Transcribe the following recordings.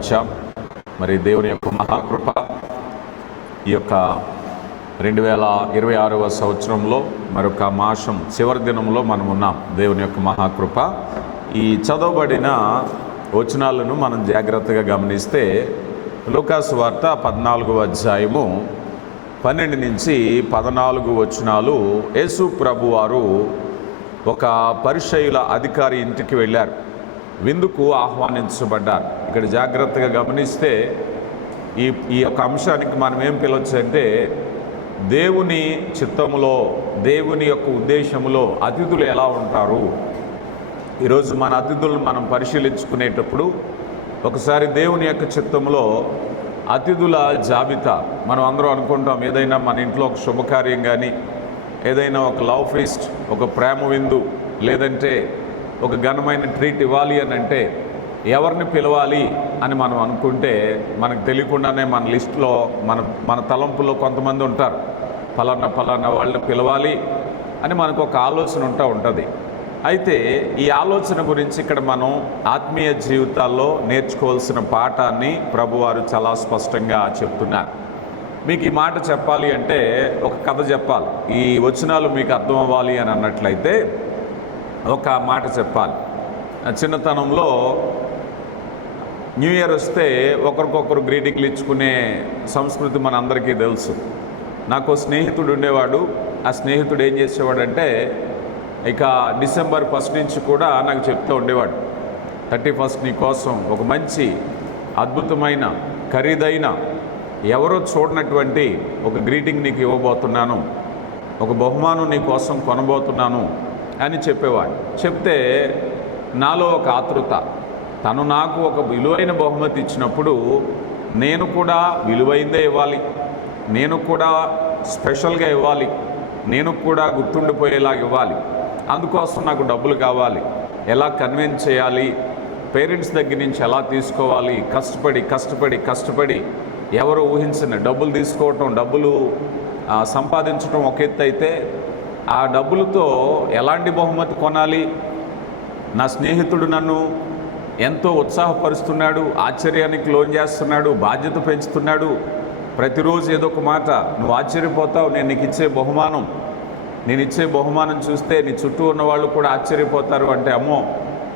ధ్యానించాం. మరి దేవుని యొక్క మహాకృప ఈ యొక్క 2026వ సంవత్సరంలో మరొక మాసం చివరి దినంలో మనం ఉన్నాం. దేవుని యొక్క మహాకృప. ఈ చదవబడిన వచనాలను మనం జాగ్రత్తగా గమనిస్తే లూకాసు వార్త 14వ అధ్యాయము 12 నుంచి 14 వచనాలు. యేసు ప్రభు వారు ఒక పరిసయ్యుల అధికారి ఇంటికి వెళ్ళారు, విందుకు ఆహ్వానించబడ్డారు. ఇక్కడ జాగ్రత్తగా గమనిస్తే ఈ యొక్క అంశానికి మనం ఏం పిలవచ్చు అంటే, దేవుని చిత్తములో, దేవుని యొక్క ఉద్దేశంలో అతిథులు ఎలా ఉంటారు. ఈరోజు మన అతిథులను మనం పరిశీలించుకునేటప్పుడు ఒకసారి దేవుని యొక్క చిత్తంలో అతిథుల జాబితా మనం అందరం అనుకుంటాం. ఏదైనా మన ఇంట్లో ఒక శుభకార్యం కానీ, ఏదైనా ఒక లవ్ ఫీస్ట్, ఒక ప్రేమ విందు, లేదంటే ఒక ఘనమైన ట్రీట్ ఇవ్వాలి అని అంటే ఎవరిని పిలవాలి అని మనం అనుకుంటే మనకు తెలియకుండానే మన లిస్టులో మన తలంపులో కొంతమంది ఉంటారు. ఫలానా వాళ్ళని పిలవాలి అని మనకు ఒక ఆలోచన ఉంటుంది. అయితే ఈ ఆలోచన గురించి ఇక్కడ మనం ఆత్మీయ జీవితాల్లో నేర్చుకోవాల్సిన పాఠాన్ని ప్రభువారు చాలా స్పష్టంగా చెప్తున్నారు. మీకు ఈ మాట చెప్పాలి అంటే ఒక కథ చెప్పాలి. ఈ వచనాలు మీకు అర్థం అవ్వాలి అని అన్నట్లయితే ఒక మాట చెప్పాలి. చిన్నతనంలో న్యూ ఇయర్ వస్తే ఒకరికొకరు గ్రీటింగ్లు ఇచ్చుకునే సంస్కృతి మన అందరికీ తెలుసు. నాకు స్నేహితుడు ఉండేవాడు. ఆ స్నేహితుడు ఏం చేసేవాడంటే, ఇక డిసెంబర్ 1 నుంచి కూడా నాకు చెప్తూ ఉండేవాడు, 31 నీ కోసం ఒక మంచి అద్భుతమైన ఖరీదైన ఎవరో చూడనటువంటి ఒక గ్రీటింగ్ నీకు ఇవ్వబోతున్నాను, ఒక బహుమానం నీ కోసం కొనబోతున్నాను అని చెప్పేవాడు. చెప్తే నాలో ఒక ఆతృత, తను నాకు ఒక విలువైన బహుమతి ఇచ్చినప్పుడు నేను కూడా విలువైందే ఇవ్వాలి, నేను కూడా స్పెషల్గా ఇవ్వాలి, నేను కూడా గుర్తుండిపోయేలాగా ఇవ్వాలి. అందుకోసం నాకు డబ్బులు కావాలి, ఎలా కన్విన్స్ చేయాలి, పేరెంట్స్ దగ్గర నుంచి ఎలా తీసుకోవాలి, కష్టపడి ఎవరు ఊహించిన డబ్బులు తీసుకోవటం, డబ్బులు సంపాదించడం ఒక ఎత్తు అయితే, ఆ డబ్బులతో ఎలాంటి బహుమతి కొనాలి. నా స్నేహితుడు నన్ను ఎంతో ఉత్సాహపరుస్తున్నాడు, ఆశ్చర్యానికి లోన్ చేస్తున్నాడు, బాధ్యత పెంచుతున్నాడు. ప్రతిరోజు ఏదో ఒక మాట, నువ్వు ఆశ్చర్యపోతావు, నేను ఇచ్చే బహుమానం చూస్తే నీ చుట్టూ ఉన్న వాళ్ళు కూడా ఆశ్చర్యపోతారు అంటే, అమ్మో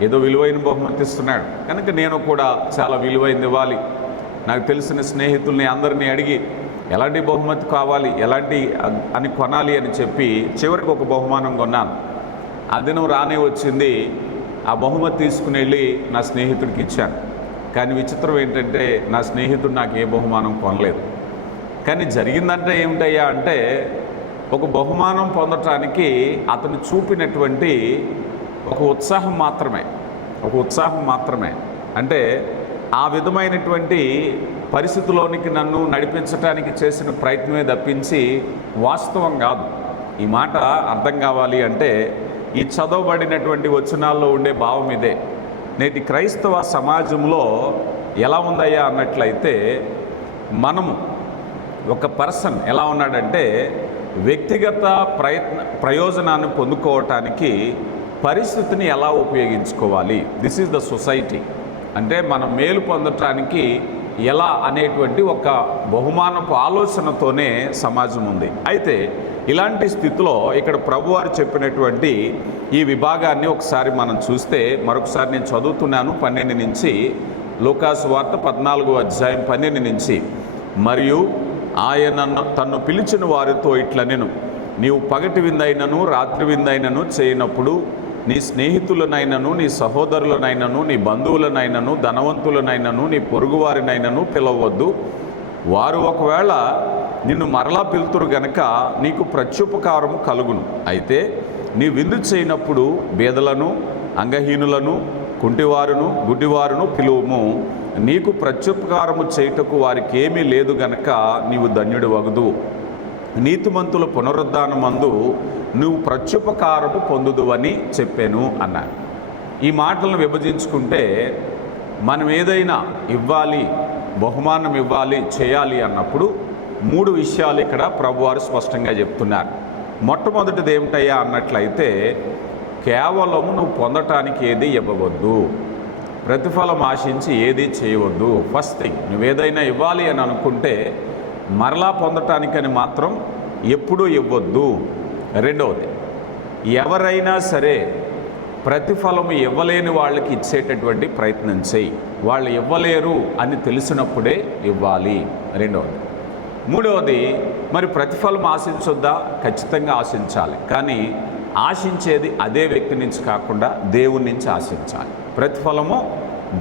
ఏదో విలువైన బహుమతి ఇస్తున్నాడు కనుక నేను కూడా చాలా విలువైనది ఇవ్వాలి. నాకు తెలిసిన స్నేహితుల్ని అందరినీ అడిగి ఎలాంటి బహుమతి కావాలి, ఎలాంటి అని కొనాలి అని చెప్పి చివరికి ఒక బహుమానం కొన్నాను. ఆ దినం రానే వచ్చింది. ఆ బహుమతి తీసుకుని వెళ్ళి నా స్నేహితుడికి ఇచ్చాను. కానీ విచిత్రం ఏంటంటే, నా స్నేహితుడు నాకు ఏ బహుమానం కొనలేదు. కానీ జరిగిందంటే ఏమిటయ్యా అంటే, ఒక బహుమానం పొందటానికి అతను చూపినటువంటి ఒక ఉత్సాహం మాత్రమే అంటే ఆ విధమైనటువంటి పరిస్థితిలోనికి నన్ను నడిపించడానికి చేసిన ప్రయత్నమే తప్పించి వాస్తవం కాదు. ఈ మాట అర్థం కావాలి అంటే ఈ చదవబడినటువంటి వచనాల్లో ఉండే భావం ఇదే. నేటి క్రైస్తవ సమాజంలో ఎలా ఉందయ్యా అన్నట్లయితే, మనము ఒక పర్సన్ ఎలా ఉన్నాడంటే, వ్యక్తిగత ప్రయోజనాన్ని పొందుకోవటానికి పరిస్థితిని ఎలా ఉపయోగించుకోవాలి, దిస్ ఈజ్ ద సొసైటీ. అంటే మనం మేలు పొందటానికి ఎలా అనేటువంటి ఒక బహుమానపు ఆలోచనతోనే సమాజం ఉంది. అయితే ఇలాంటి స్థితిలో ఇక్కడ ప్రభువారు చెప్పినటువంటి ఈ విభాగాన్ని ఒకసారి మనం చూస్తే, మరొకసారి నేను చదువుతున్నాను 12 నుంచి, లూకాసు వార్త 14వ అధ్యాయం 12 నుంచి. మరియు ఆయన తన్ను పిలిచిన వారితో ఇట్లనెను, నీవు పగటి విందైనను రాత్రి విందైనను చేయనప్పుడు నీ స్నేహితులనైనను, నీ సహోదరులనైనను, నీ బంధువులనైనను, ధనవంతులనైనను, నీ పొరుగువారినైనను పిలవద్దు. వారు ఒకవేళ నిన్ను మరలా పిలుతురు గనక నీకు ప్రత్యుపకారము కలుగును. అయితే నీ విందు చేయనప్పుడు బేదలను, అంగహీనులను, కుంటివారును, గుడ్డివారును పిలువము. నీకు ప్రత్యుపకారము చేయుటకు వారికి ఏమీ లేదు గనక నీవు ధన్యుడి వగుదు. నీతిమంతుల పునరుద్ధానమందు నువ్వు ప్రత్యుపకారము పొందుదువని చెప్పాను అన్నాడు. ఈ మాటలను విభజించుకుంటే మనం ఏదైనా ఇవ్వాలి, బహుమానం ఇవ్వాలి, చేయాలి అన్నప్పుడు 3 విషయాలు ఇక్కడ ప్రభువారు స్పష్టంగా చెప్తున్నారు. మొట్టమొదటిది ఏమిటయ్యా అన్నట్లయితే, కేవలం నువ్వు పొందటానికి ఏది ఇవ్వవద్దు. ప్రతిఫలం ఆశించి ఏది చేయవద్దు. ఫస్ట్ థింగ్, నువ్వేదైనా ఇవ్వాలి అని అనుకుంటే మరలా పొందటానికని మాత్రం ఎప్పుడూ ఇవ్వద్దు. రెండవది, ఎవరైనా సరే ప్రతిఫలం ఇవ్వలేని వాళ్ళకి ఇచ్చేటటువంటి ప్రయత్నం చేయి. వాళ్ళు ఇవ్వలేరు అని తెలిసినప్పుడే ఇవ్వాలి. రెండవది. మూడవది, మరి ప్రతిఫలం ఆశించొద్దా? ఖచ్చితంగా ఆశించాలి. కానీ ఆశించేది అదే వ్యక్తి నుంచి కాకుండా దేవుని నుంచి ఆశించాలి. ప్రతిఫలము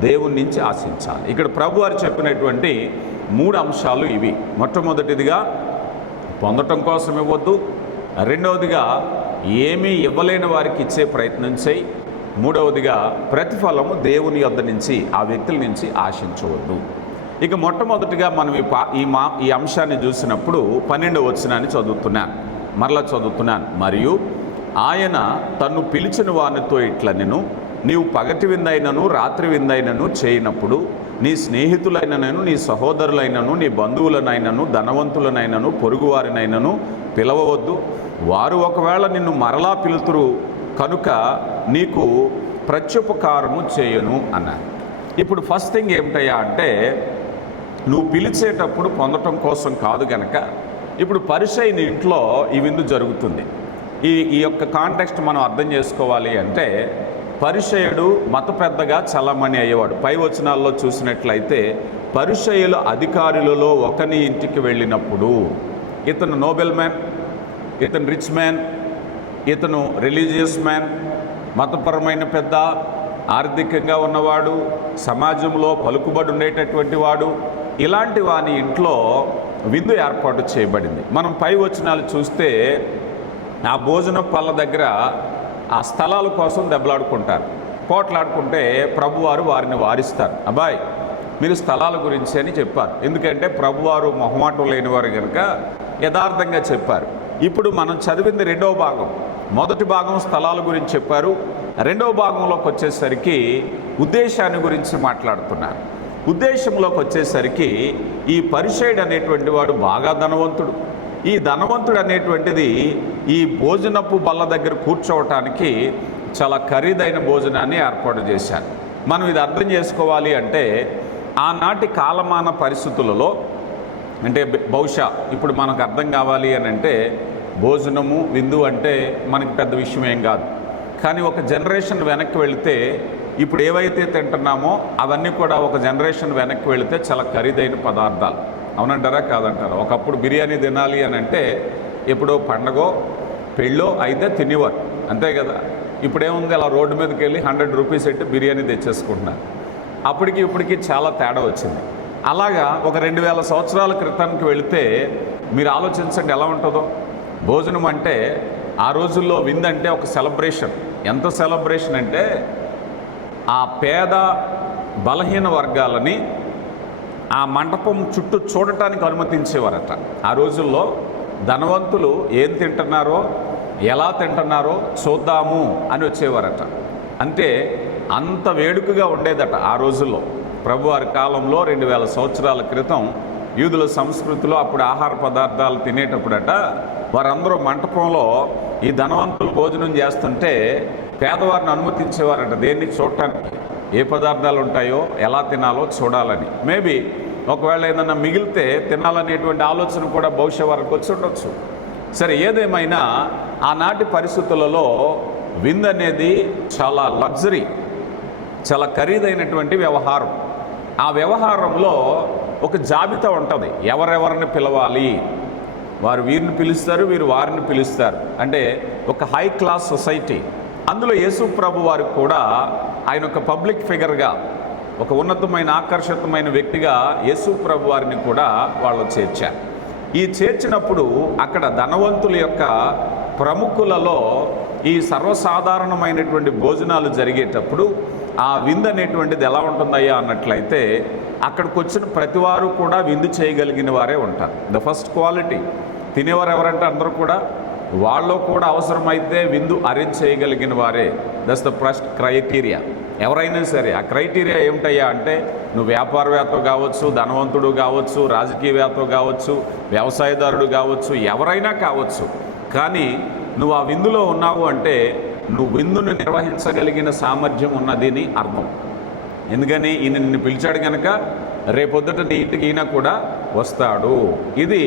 దేవుని నుంచి ఆశించాలి. ఇక్కడ ప్రభువారు చెప్పినటువంటి 3 అంశాలు ఇవి. మొట్టమొదటిదిగా పొందటం కోసం ఇవ్వద్దు. రెండవదిగా ఏమీ ఇవ్వలేని వారికి ఇచ్చే ప్రయత్నం చేయి. మూడవదిగా ప్రతిఫలము దేవుని యొద్ద నుంచి, ఆ వ్యక్తుల నుంచి ఆశించవద్దు. ఇక మొట్టమొదటిగా మనం ఈ అంశాన్ని చూసినప్పుడు 12వ వచనాన్ని చదువుతున్నాను. మరియు ఆయన తన్ను పిలిచిన వానితో ఇట్లనెను, నీవు పగటి విందైనను రాత్రి విందైనను చేయనప్పుడు నీ స్నేహితులైనను, నీ సహోదరులైనను, నీ బంధువులనైనను, ధనవంతులనైనను, పొరుగువారినైనను పిలవవద్దు. వారు ఒకవేళ నిన్ను మరలా పిలుతురు కనుక నీకు ప్రత్యుపకారము చేయను అన్నారు. ఇప్పుడు ఫస్ట్ థింగ్ ఏమిటయ్యా అంటే, నువ్వు పిలిచేటప్పుడు పొందటం కోసం కాదు గనక, ఇప్పుడు పరిసయ్యుని ఇంట్లో ఈ విందు జరుగుతుంది. ఈ యొక్క కాంటెక్స్ట్ మనం అర్థం చేసుకోవాలి అంటే, పరిసయ్యుడు మత పెద్దగా చలామణి అయ్యేవాడు. పై వచనాల్లో చూసినట్లయితే పరిసయ్యుల అధికారులలో ఒకని ఇంటికి వెళ్ళినప్పుడు, ఇతను నోబెల్ మ్యాన్, ఇతను రిచ్ మ్యాన్, ఇతను రిలీజియస్ మ్యాన్, మతపరమైన పెద్ద, ఆర్థికంగా ఉన్నవాడు, సమాజంలో పలుకుబడి ఉండేటటువంటి వాడు, ఇలాంటి వాని ఇంట్లో విందు ఏర్పాటు చేయబడింది. మనం పై వచనాలు చూస్తే ఆ భోజనం పళ్ళ దగ్గర ఆ స్థలాల కోసం దెబ్బలాడుకుంటారు. పోట్లాడుకుంటే ప్రభువారు వారిని వారిస్తారు. అబ్బాయి, మీరు స్థలాల గురించి అని చెప్పారు. ఎందుకంటే ప్రభువారు మొహమాటం లేనివారు కనుక యథార్థంగా చెప్పారు. ఇప్పుడు మనం చదివింది 2వ భాగం. మొదటి భాగం స్థలాల గురించి చెప్పారు. 2వ భాగంలోకి వచ్చేసరికి ఉద్దేశాన్ని గురించి మాట్లాడుతున్నారు. ఉద్దేశంలోకి వచ్చేసరికి ఈ పరిసయ్యుడు అనేటువంటి వాడు బాగా ధనవంతుడు. ఈ ధనవంతుడు అనేటువంటిది ఈ భోజనపు బల్ల దగ్గర కూర్చోవటానికి చాలా ఖరీదైన భోజనాన్ని ఏర్పాటు చేశారు. మనం ఇది అర్థం చేసుకోవాలి అంటే, ఆనాటి కాలమాన పరిస్థితులలో, అంటే బహుశా ఇప్పుడు మనకు అర్థం కావాలి అని అంటే, భోజనము విందు అంటే మనకి పెద్ద విషయం ఏం కాదు. కానీ ఒక జనరేషన్ వెనక్కి వెళితే, ఇప్పుడు ఏవైతే తింటున్నామో అవన్నీ కూడా ఒక జనరేషన్ వెనక్కి వెళితే చాలా ఖరీదైన పదార్థాలు. అవునంటారా కాదంటారా? ఒకప్పుడు బిర్యానీ తినాలి అని అంటే ఎప్పుడో పండగో పెళ్ళో అయితే తినేవారు, అంతే కదా. ఇప్పుడేముంది, అలా రోడ్డు మీదకి వెళ్ళి 100 రూపీస్ పెట్టి బిర్యానీ తెచ్చేసుకుంటున్నారు. అప్పటికి ఇప్పటికి చాలా తేడా వచ్చింది. అలాగా ఒక 2000 సంవత్సరాల క్రితానికి వెళితే మీరు ఆలోచించండి ఎలా ఉంటుందో. భోజనం అంటే ఆ రోజుల్లో విందంటే ఒక సెలబ్రేషన్. ఎంత సెలబ్రేషన్ అంటే, ఆ పేద బలహీన వర్గాలని ఆ మండపం చుట్టూ చూడటానికి అనుమతించేవారట. ఆ రోజుల్లో ధనవంతులు ఏం తింటున్నారో, ఎలా తింటున్నారో చూద్దాము అని వచ్చేవారట. అంటే అంత వేడుకగా ఉండేదట ఆ రోజుల్లో. ప్రభువారి కాలంలో 2000 సంవత్సరాల క్రితం యూదుల సంస్కృతిలో అప్పుడు ఆహార పదార్థాలు తినేటప్పుడట వారందరూ మంటపంలో ఈ ధనవంతులు భోజనం చేస్తుంటే పేదవారిని అనుమతించేవారట. దేన్ని చూడటానికి, ఏ పదార్థాలు ఉంటాయో, ఎలా తినాలో చూడాలని. మేబీ ఒకవేళ ఏదన్నా మిగిలితే తినాలనేటువంటి ఆలోచన కూడా బహుశా వారికి వచ్చి ఉండొచ్చు. సరే, ఏదేమైనా ఆనాటి పరిస్థితులలో విందు అనేది చాలా లగ్జరీ, చాలా ఖరీదైనటువంటి వ్యవహారం. ఆ వ్యవహారంలో ఒక జాబితా ఉంటుంది, ఎవరెవరిని పిలవాలి. వారు వీరిని పిలుస్తారు, వీరు వారిని పిలుస్తారు. అంటే ఒక హై క్లాస్ సొసైటీ. అందులో యేసు ప్రభు వారికి కూడా ఆయన ఒక పబ్లిక్ ఫిగర్గా, ఒక ఉన్నతమైన ఆకర్షితమైన వ్యక్తిగా యేసు ప్రభు వారిని కూడా వాళ్ళు చేర్చారు. ఈ చేర్చినప్పుడు అక్కడ ధనవంతుల యొక్క ప్రముఖులలో ఈ సర్వసాధారణమైనటువంటి భోజనాలు జరిగేటప్పుడు ఆ విందు అనేటువంటిది ఎలా ఉంటుందయ్యా అన్నట్లయితే, అక్కడికి వచ్చిన ప్రతి వారు కూడా విందు చేయగలిగిన వారే ఉంటారు. The first quality. తినేవారు ఎవరంటే అందరూ కూడా వాళ్ళు కూడా అవసరమైతే విందు అరేంజ్ చేయగలిగిన వారే. That's the first criteria. ఎవరైనా సరే ఆ క్రైటీరియా ఏమిటయ్యా అంటే, నువ్వు వ్యాపారవేత్త కావచ్చు, ధనవంతుడు కావచ్చు, రాజకీయవేత్త కావచ్చు, వ్యవసాయదారుడు కావచ్చు, ఎవరైనా కావచ్చు. కానీ నువ్వు ఆ విందులో ఉన్నావు అంటే నువ్వు విందును నిర్వహించగలిగిన సామర్థ్యం ఉన్నది అని అర్థం. ఎందుకని ఈయన నిన్ను పిలిచాడు కనుక రేపొద్దుట నీ ఇంటికి ఈయన కూడా వస్తాడు. ఇది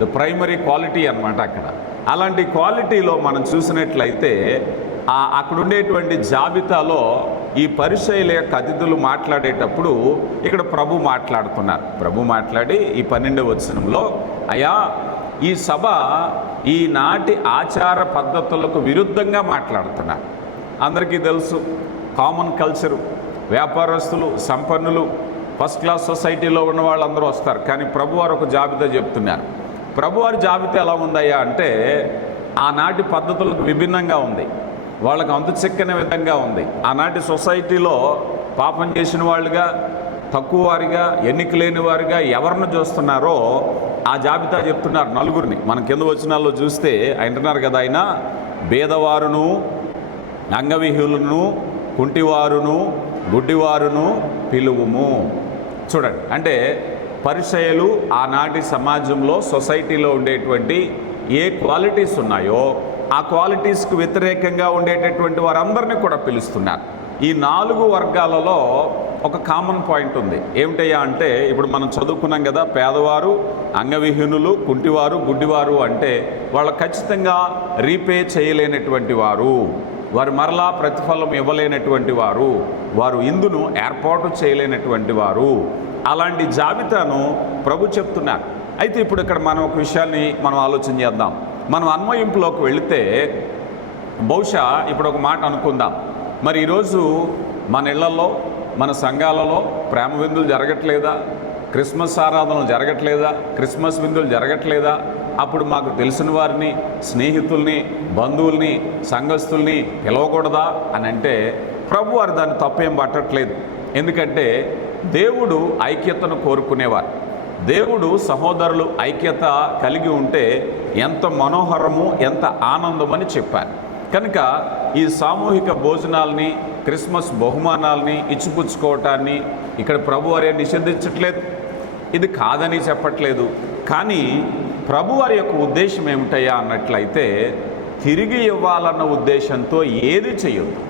ద ప్రైమరీ క్వాలిటీ అన్నమాట. అక్కడ అలాంటి క్వాలిటీలో మనం చూసినట్లయితే అక్కడ ఉండేటువంటి జాబితాలో ఈ పరిసయ్యుల యొక్క అతిథులు మాట్లాడేటప్పుడు ఇక్కడ ప్రభు మాట్లాడుతున్నారు. ప్రభు మాట్లాడి ఈ 12వ వచనంలో, అయ్యా ఈ సభ ఈనాటి ఆచార పద్ధతులకు విరుద్ధంగా మాట్లాడుతున్నారు. అందరికీ తెలుసు, కామన్ కల్చరు, వ్యాపారస్తులు, సంపన్నులు, ఫస్ట్ క్లాస్ సొసైటీలో ఉన్న వాళ్ళందరూ వస్తారు. కానీ ప్రభువారు ఒక జాబితా చెప్తున్నారు. ప్రభువారి జాబితా ఎలా ఉందయ్యా అంటే ఆనాటి పద్ధతులకు విభిన్నంగా ఉంది, వాళ్ళకు అంతు చిక్కని విధంగా ఉంది. ఆనాటి సొసైటీలో పాపం చేసిన వాళ్ళుగా, తక్కువ వారిగా, ఎన్నిక లేని వారిగా ఎవరిని చూస్తున్నారో ఆ జాబితా చెప్తున్నారు. నలుగురిని మన కింద వచనాల్లో చూస్తే అంటున్నారు కదా, ఆయన బేదవారును, అంగవిహీనులను, కుంటివారును, గుడ్డివారును పిలువుము. చూడండి, అంటే పరిసయ్యులు ఆనాటి సమాజంలో సొసైటీలో ఉండేటువంటి ఏ క్వాలిటీస్ ఉన్నాయో ఆ క్వాలిటీస్కు వ్యతిరేకంగా ఉండేటటువంటి వారందరినీ కూడా పిలుస్తున్నారు. ఈ 4 వర్గాలలో ఒక కామన్ పాయింట్ ఉంది. ఏమిటయ్యా అంటే ఇప్పుడు మనం చదువుకున్నాం కదా, పేదవారు, అంగవిహీనులు, కుంటివారు, గుడ్డివారు అంటే వాళ్ళు ఖచ్చితంగా రీపే చేయలేనటువంటి వారు, వారు మరలా ప్రతిఫలం ఇవ్వలేనటువంటి వారు, వారు ఇందును ఏర్పాటు చేయలేనటువంటి వారు. అలాంటి జాబితాను ప్రభు చెప్తున్నారు. అయితే ఇప్పుడు ఇక్కడ మనం ఒక విషయాన్ని మనం ఆలోచన చేద్దాం. మనం అన్వయింపులోకి వెళితే బహుశా ఇప్పుడు ఒక మాట అనుకుందాం. మరి ఈరోజు మన ఇళ్లలో, మన సంఘాలలో ప్రేమ విందులు జరగట్లేదా? క్రిస్మస్ ఆరాధనలు జరగట్లేదా? క్రిస్మస్ విందులు జరగట్లేదా? అప్పుడు మాకు తెలిసిన వారిని, స్నేహితుల్ని, బంధువుల్ని, సంఘస్థుల్ని పిలవకూడదా అని అంటే ప్రభు వారు దాన్ని తప్పేం పట్టట్లేదు. ఎందుకంటే దేవుడు ఐక్యతను కోరుకునేవారు. దేవుడు సహోదరులు ఐక్యత కలిగి ఉంటే ఎంత మనోహరము, ఎంత ఆనందమని చెప్పారు. కనుక ఈ సామూహిక భోజనాల్ని, క్రిస్మస్ బహుమానాల్ని ఇచ్చిపుచ్చుకోవటాన్ని ఇక్కడ ప్రభువారే నిషేధించట్లేదు, ఇది కాదని చెప్పట్లేదు. కానీ ప్రభువారి యొక్క ఉద్దేశం ఏమిటయ్యా అన్నట్లయితే తిరిగి ఇవ్వాలన్న ఉద్దేశంతో ఏది చేయొద్దు.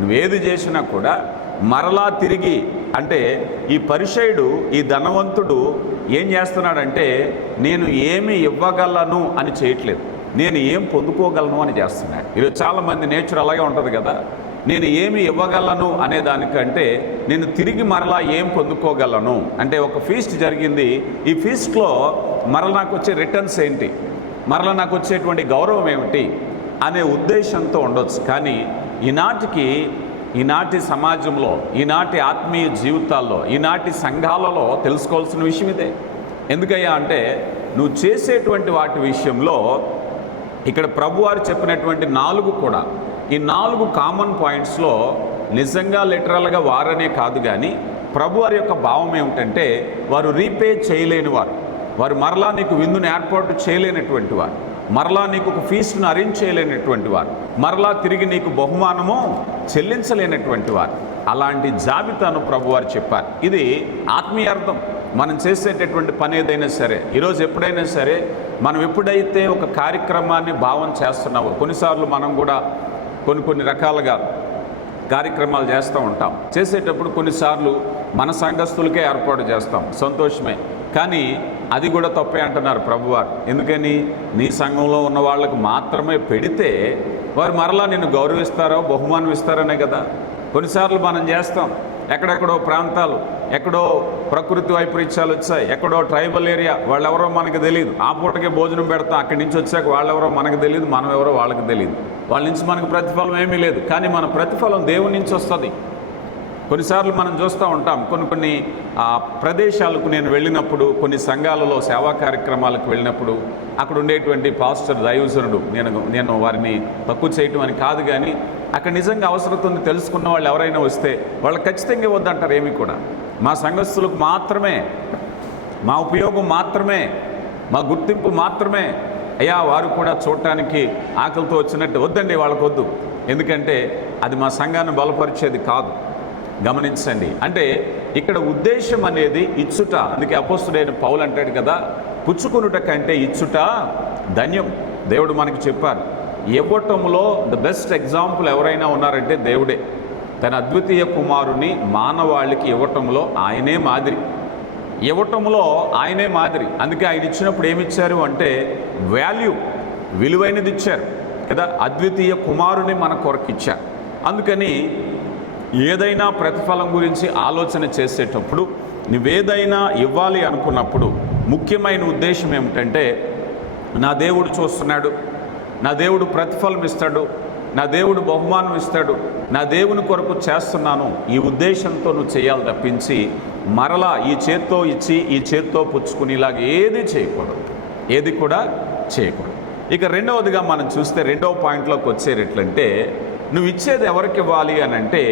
నువ్వేది చేసినా కూడా మరలా తిరిగి, అంటే ఈ పరిసయ్యుడు, ఈ ధనవంతుడు ఏం చేస్తున్నాడంటే నేను ఏమి ఇవ్వగలను అని చేయట్లేదు, నేను ఏం పొందుకోగలను అని చేస్తున్నాడు. ఈరోజు చాలామంది నేచర్ అలాగే ఉంటుంది కదా, నేను ఏమి ఇవ్వగలను అనే దానికంటే నేను తిరిగి మరలా ఏం పొందుకోగలను. అంటే ఒక ఫీస్ట్ జరిగింది, ఈ ఫీస్ట్లో మరలా నాకు వచ్చే రిటర్న్స్ ఏంటి, మరలా నాకు వచ్చేటువంటి గౌరవం ఏమిటి అనే ఉద్దేశంతో ఉండొచ్చు. కానీ ఈనాటి సమాజంలో, ఈనాటి ఆత్మీయ జీవితాల్లో, ఈనాటి సంఘాలలో తెలుసుకోవాల్సిన విషయం ఇదే. ఎందుకయ్యా అంటే నువ్వు చేసేటువంటి వాటి విషయంలో ఇక్కడ ప్రభువారు చెప్పినటువంటి 4 కూడా, ఈ 4 కామన్ పాయింట్స్లో నిజంగా లిటరల్గా వారనే కాదు, కానీ ప్రభువారి యొక్క భావం ఏమిటంటే వారు రీపే చేయలేని వారు, వారు మరలా నీకు విందును ఏర్పాటు చేయలేనటువంటి వారు, మరలా నీకు ఒక ఫీస్ట్ను అరేంజ్ చేయలేనటువంటి వారు, మరలా తిరిగి నీకు బహుమానము చెల్లించలేనటువంటి వారు. అలాంటి జాబితాను ప్రభువారు చెప్పారు. ఇది ఆత్మీయ అర్థం. మనం చేసేటటువంటి పని ఏదైనా సరే, ఈరోజు ఎప్పుడైనా సరే మనం ఎప్పుడైతే ఒక కార్యక్రమాన్ని భావం చేస్తున్నామో, కొన్నిసార్లు మనం కూడా కొన్ని రకాలుగా కార్యక్రమాలు చేస్తూ ఉంటాం. చేసేటప్పుడు కొన్నిసార్లు మన సంఘస్థులకే ఏర్పాటు చేస్తాం, సంతోషమే. కానీ అది కూడా తప్పే అంటున్నారు ప్రభువారు. ఎందుకని నీ సంఘంలో ఉన్న వాళ్ళకు మాత్రమే పెడితే వారు మరలా నిన్ను గౌరవిస్తారో బహుమానం ఇస్తారనే కదా. కొన్నిసార్లు మనం చేస్తాం, ఎక్కడెక్కడో ప్రాంతాలు, ఎక్కడో ప్రకృతి వైపరీత్యాలు వచ్చాయి, ఎక్కడో ట్రైబల్ ఏరియా, వాళ్ళెవరో మనకు తెలియదు, ఆ పూటకే భోజనం పెడతాం, అక్కడి నుంచి వచ్చాక వాళ్ళెవరో మనకు తెలియదు, మనం ఎవరో వాళ్ళకి తెలియదు, వాళ్ళ నుంచి మనకు ప్రతిఫలం ఏమీ లేదు. కానీ మన ప్రతిఫలం దేవుని నుంచి వస్తుంది. కొన్నిసార్లు మనం చూస్తూ ఉంటాం, కొన్ని ప్రదేశాలకు నేను వెళ్ళినప్పుడు, కొన్ని సంఘాలలో సేవా కార్యక్రమాలకు వెళ్ళినప్పుడు అక్కడ ఉండేటువంటి పాస్టర్, దైవజనుడు, నేను వారిని తక్కువ చేయటం అని కాదు, కానీ అక్కడ నిజంగా అవసరం ఉంది తెలుసుకున్న వాళ్ళు ఎవరైనా వస్తే వాళ్ళు ఖచ్చితంగా వద్దంటారు. ఏమి కూడా మా సంఘస్థులకు మాత్రమే, మా ఉపయోగం మాత్రమే, మా గుర్తింపు మాత్రమే, అయ్యా వారు కూడా చూడటానికి ఆకలితో వచ్చినట్టు వద్దండి, వాళ్ళకు వద్దు, ఎందుకంటే అది మా సంఘాన్ని బలపరిచేది కాదు. గమనించండి, అంటే ఇక్కడ ఉద్దేశం అనేది ఇచ్చుట. అందుకే అపోస్తుడైన పౌలు అంటాడు కదా, పుచ్చుకొనుట కంటే ఇచ్చుట ధన్యం. దేవుడు మనకి చెప్పారు. ఇవ్వటంలో ద బెస్ట్ ఎగ్జాంపుల్ ఎవరైనా ఉన్నారంటే దేవుడే. తన అద్వితీయ కుమారుని మానవాళికి ఇవ్వటంలో ఆయనే మాదిరి. అందుకే ఆయన ఇచ్చినప్పుడు ఏమిచ్చారు అంటే వాల్యూ, విలువైనది ఇచ్చారు కదా. అద్వితీయ కుమారుని మన కొరకు ఇచ్చారు. అందుకని ఏదైనా ప్రతిఫలం గురించి ఆలోచన చేసేటప్పుడు, నువ్వేదైనా ఇవ్వాలి అనుకున్నప్పుడు ముఖ్యమైన ఉద్దేశం ఏమిటంటే, నా దేవుడు చూస్తున్నాడు, నా దేవుడు ప్రతిఫలం ఇస్తాడు, నా దేవుడు బహుమానం ఇస్తాడు, నా దేవుని కొరకు చేస్తున్నాను, ఈ ఉద్దేశంతో నువ్వు చేయాలి తప్పించి మరలా ఈ చేత్తో ఇచ్చి ఈ చేత్తో పుచ్చుకునేలాగా ఏది కూడా చేయకూడదు. ఇక రెండవదిగా మనం చూస్తే రెండవ పాయింట్లోకి వచ్చేటట్లంటే, నువ్వు ఇచ్చేది ఎవరికి ఇవ్వాలి అని అంటే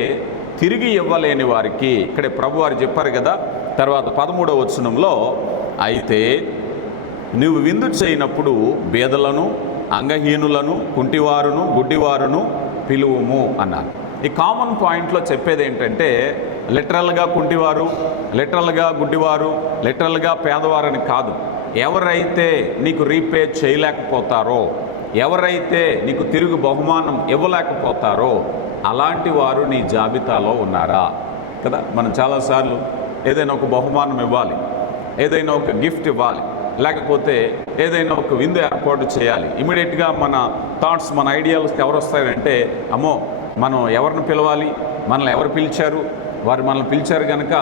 తిరిగి ఇవ్వలేని వారికి. ఇక్కడే ప్రభువారు చెప్పారు కదా, తర్వాత 13వ వచనంలో, అయితే నువ్వు విందు చేయనప్పుడు బేదలను, అంగహీనులను, కుంటివారును, గుడ్డివారును పిలువుము అన్నారు. ఈ కామన్ పాయింట్లో చెప్పేది ఏంటంటే, లిటరల్గా కుంటివారు, లిటరల్గా గుడ్డివారు, లిటరల్గా పేదవారని కాదు. ఎవరైతే నీకు రీపే చేయలేకపోతారో, ఎవరైతే నీకు తిరుగు బహుమానం ఇవ్వలేకపోతారో అలాంటి వారు నీ జాబితాలో ఉన్నారా కదా. మనం చాలాసార్లు ఏదైనా ఒక బహుమానం ఇవ్వాలి, ఏదైనా ఒక గిఫ్ట్ ఇవ్వాలి, లేకపోతే ఏదైనా ఒక విందు ఏర్పాటు చేయాలి. ఇమీడియట్గా మన థాట్స్, మన ఐడియాలకి ఎవరు వస్తాయంటే, అమ్మో మనం ఎవరిని పిలవాలి, మనల్ని ఎవరు పిలిచారు, వారు మనల్ని పిలిచారు కనుక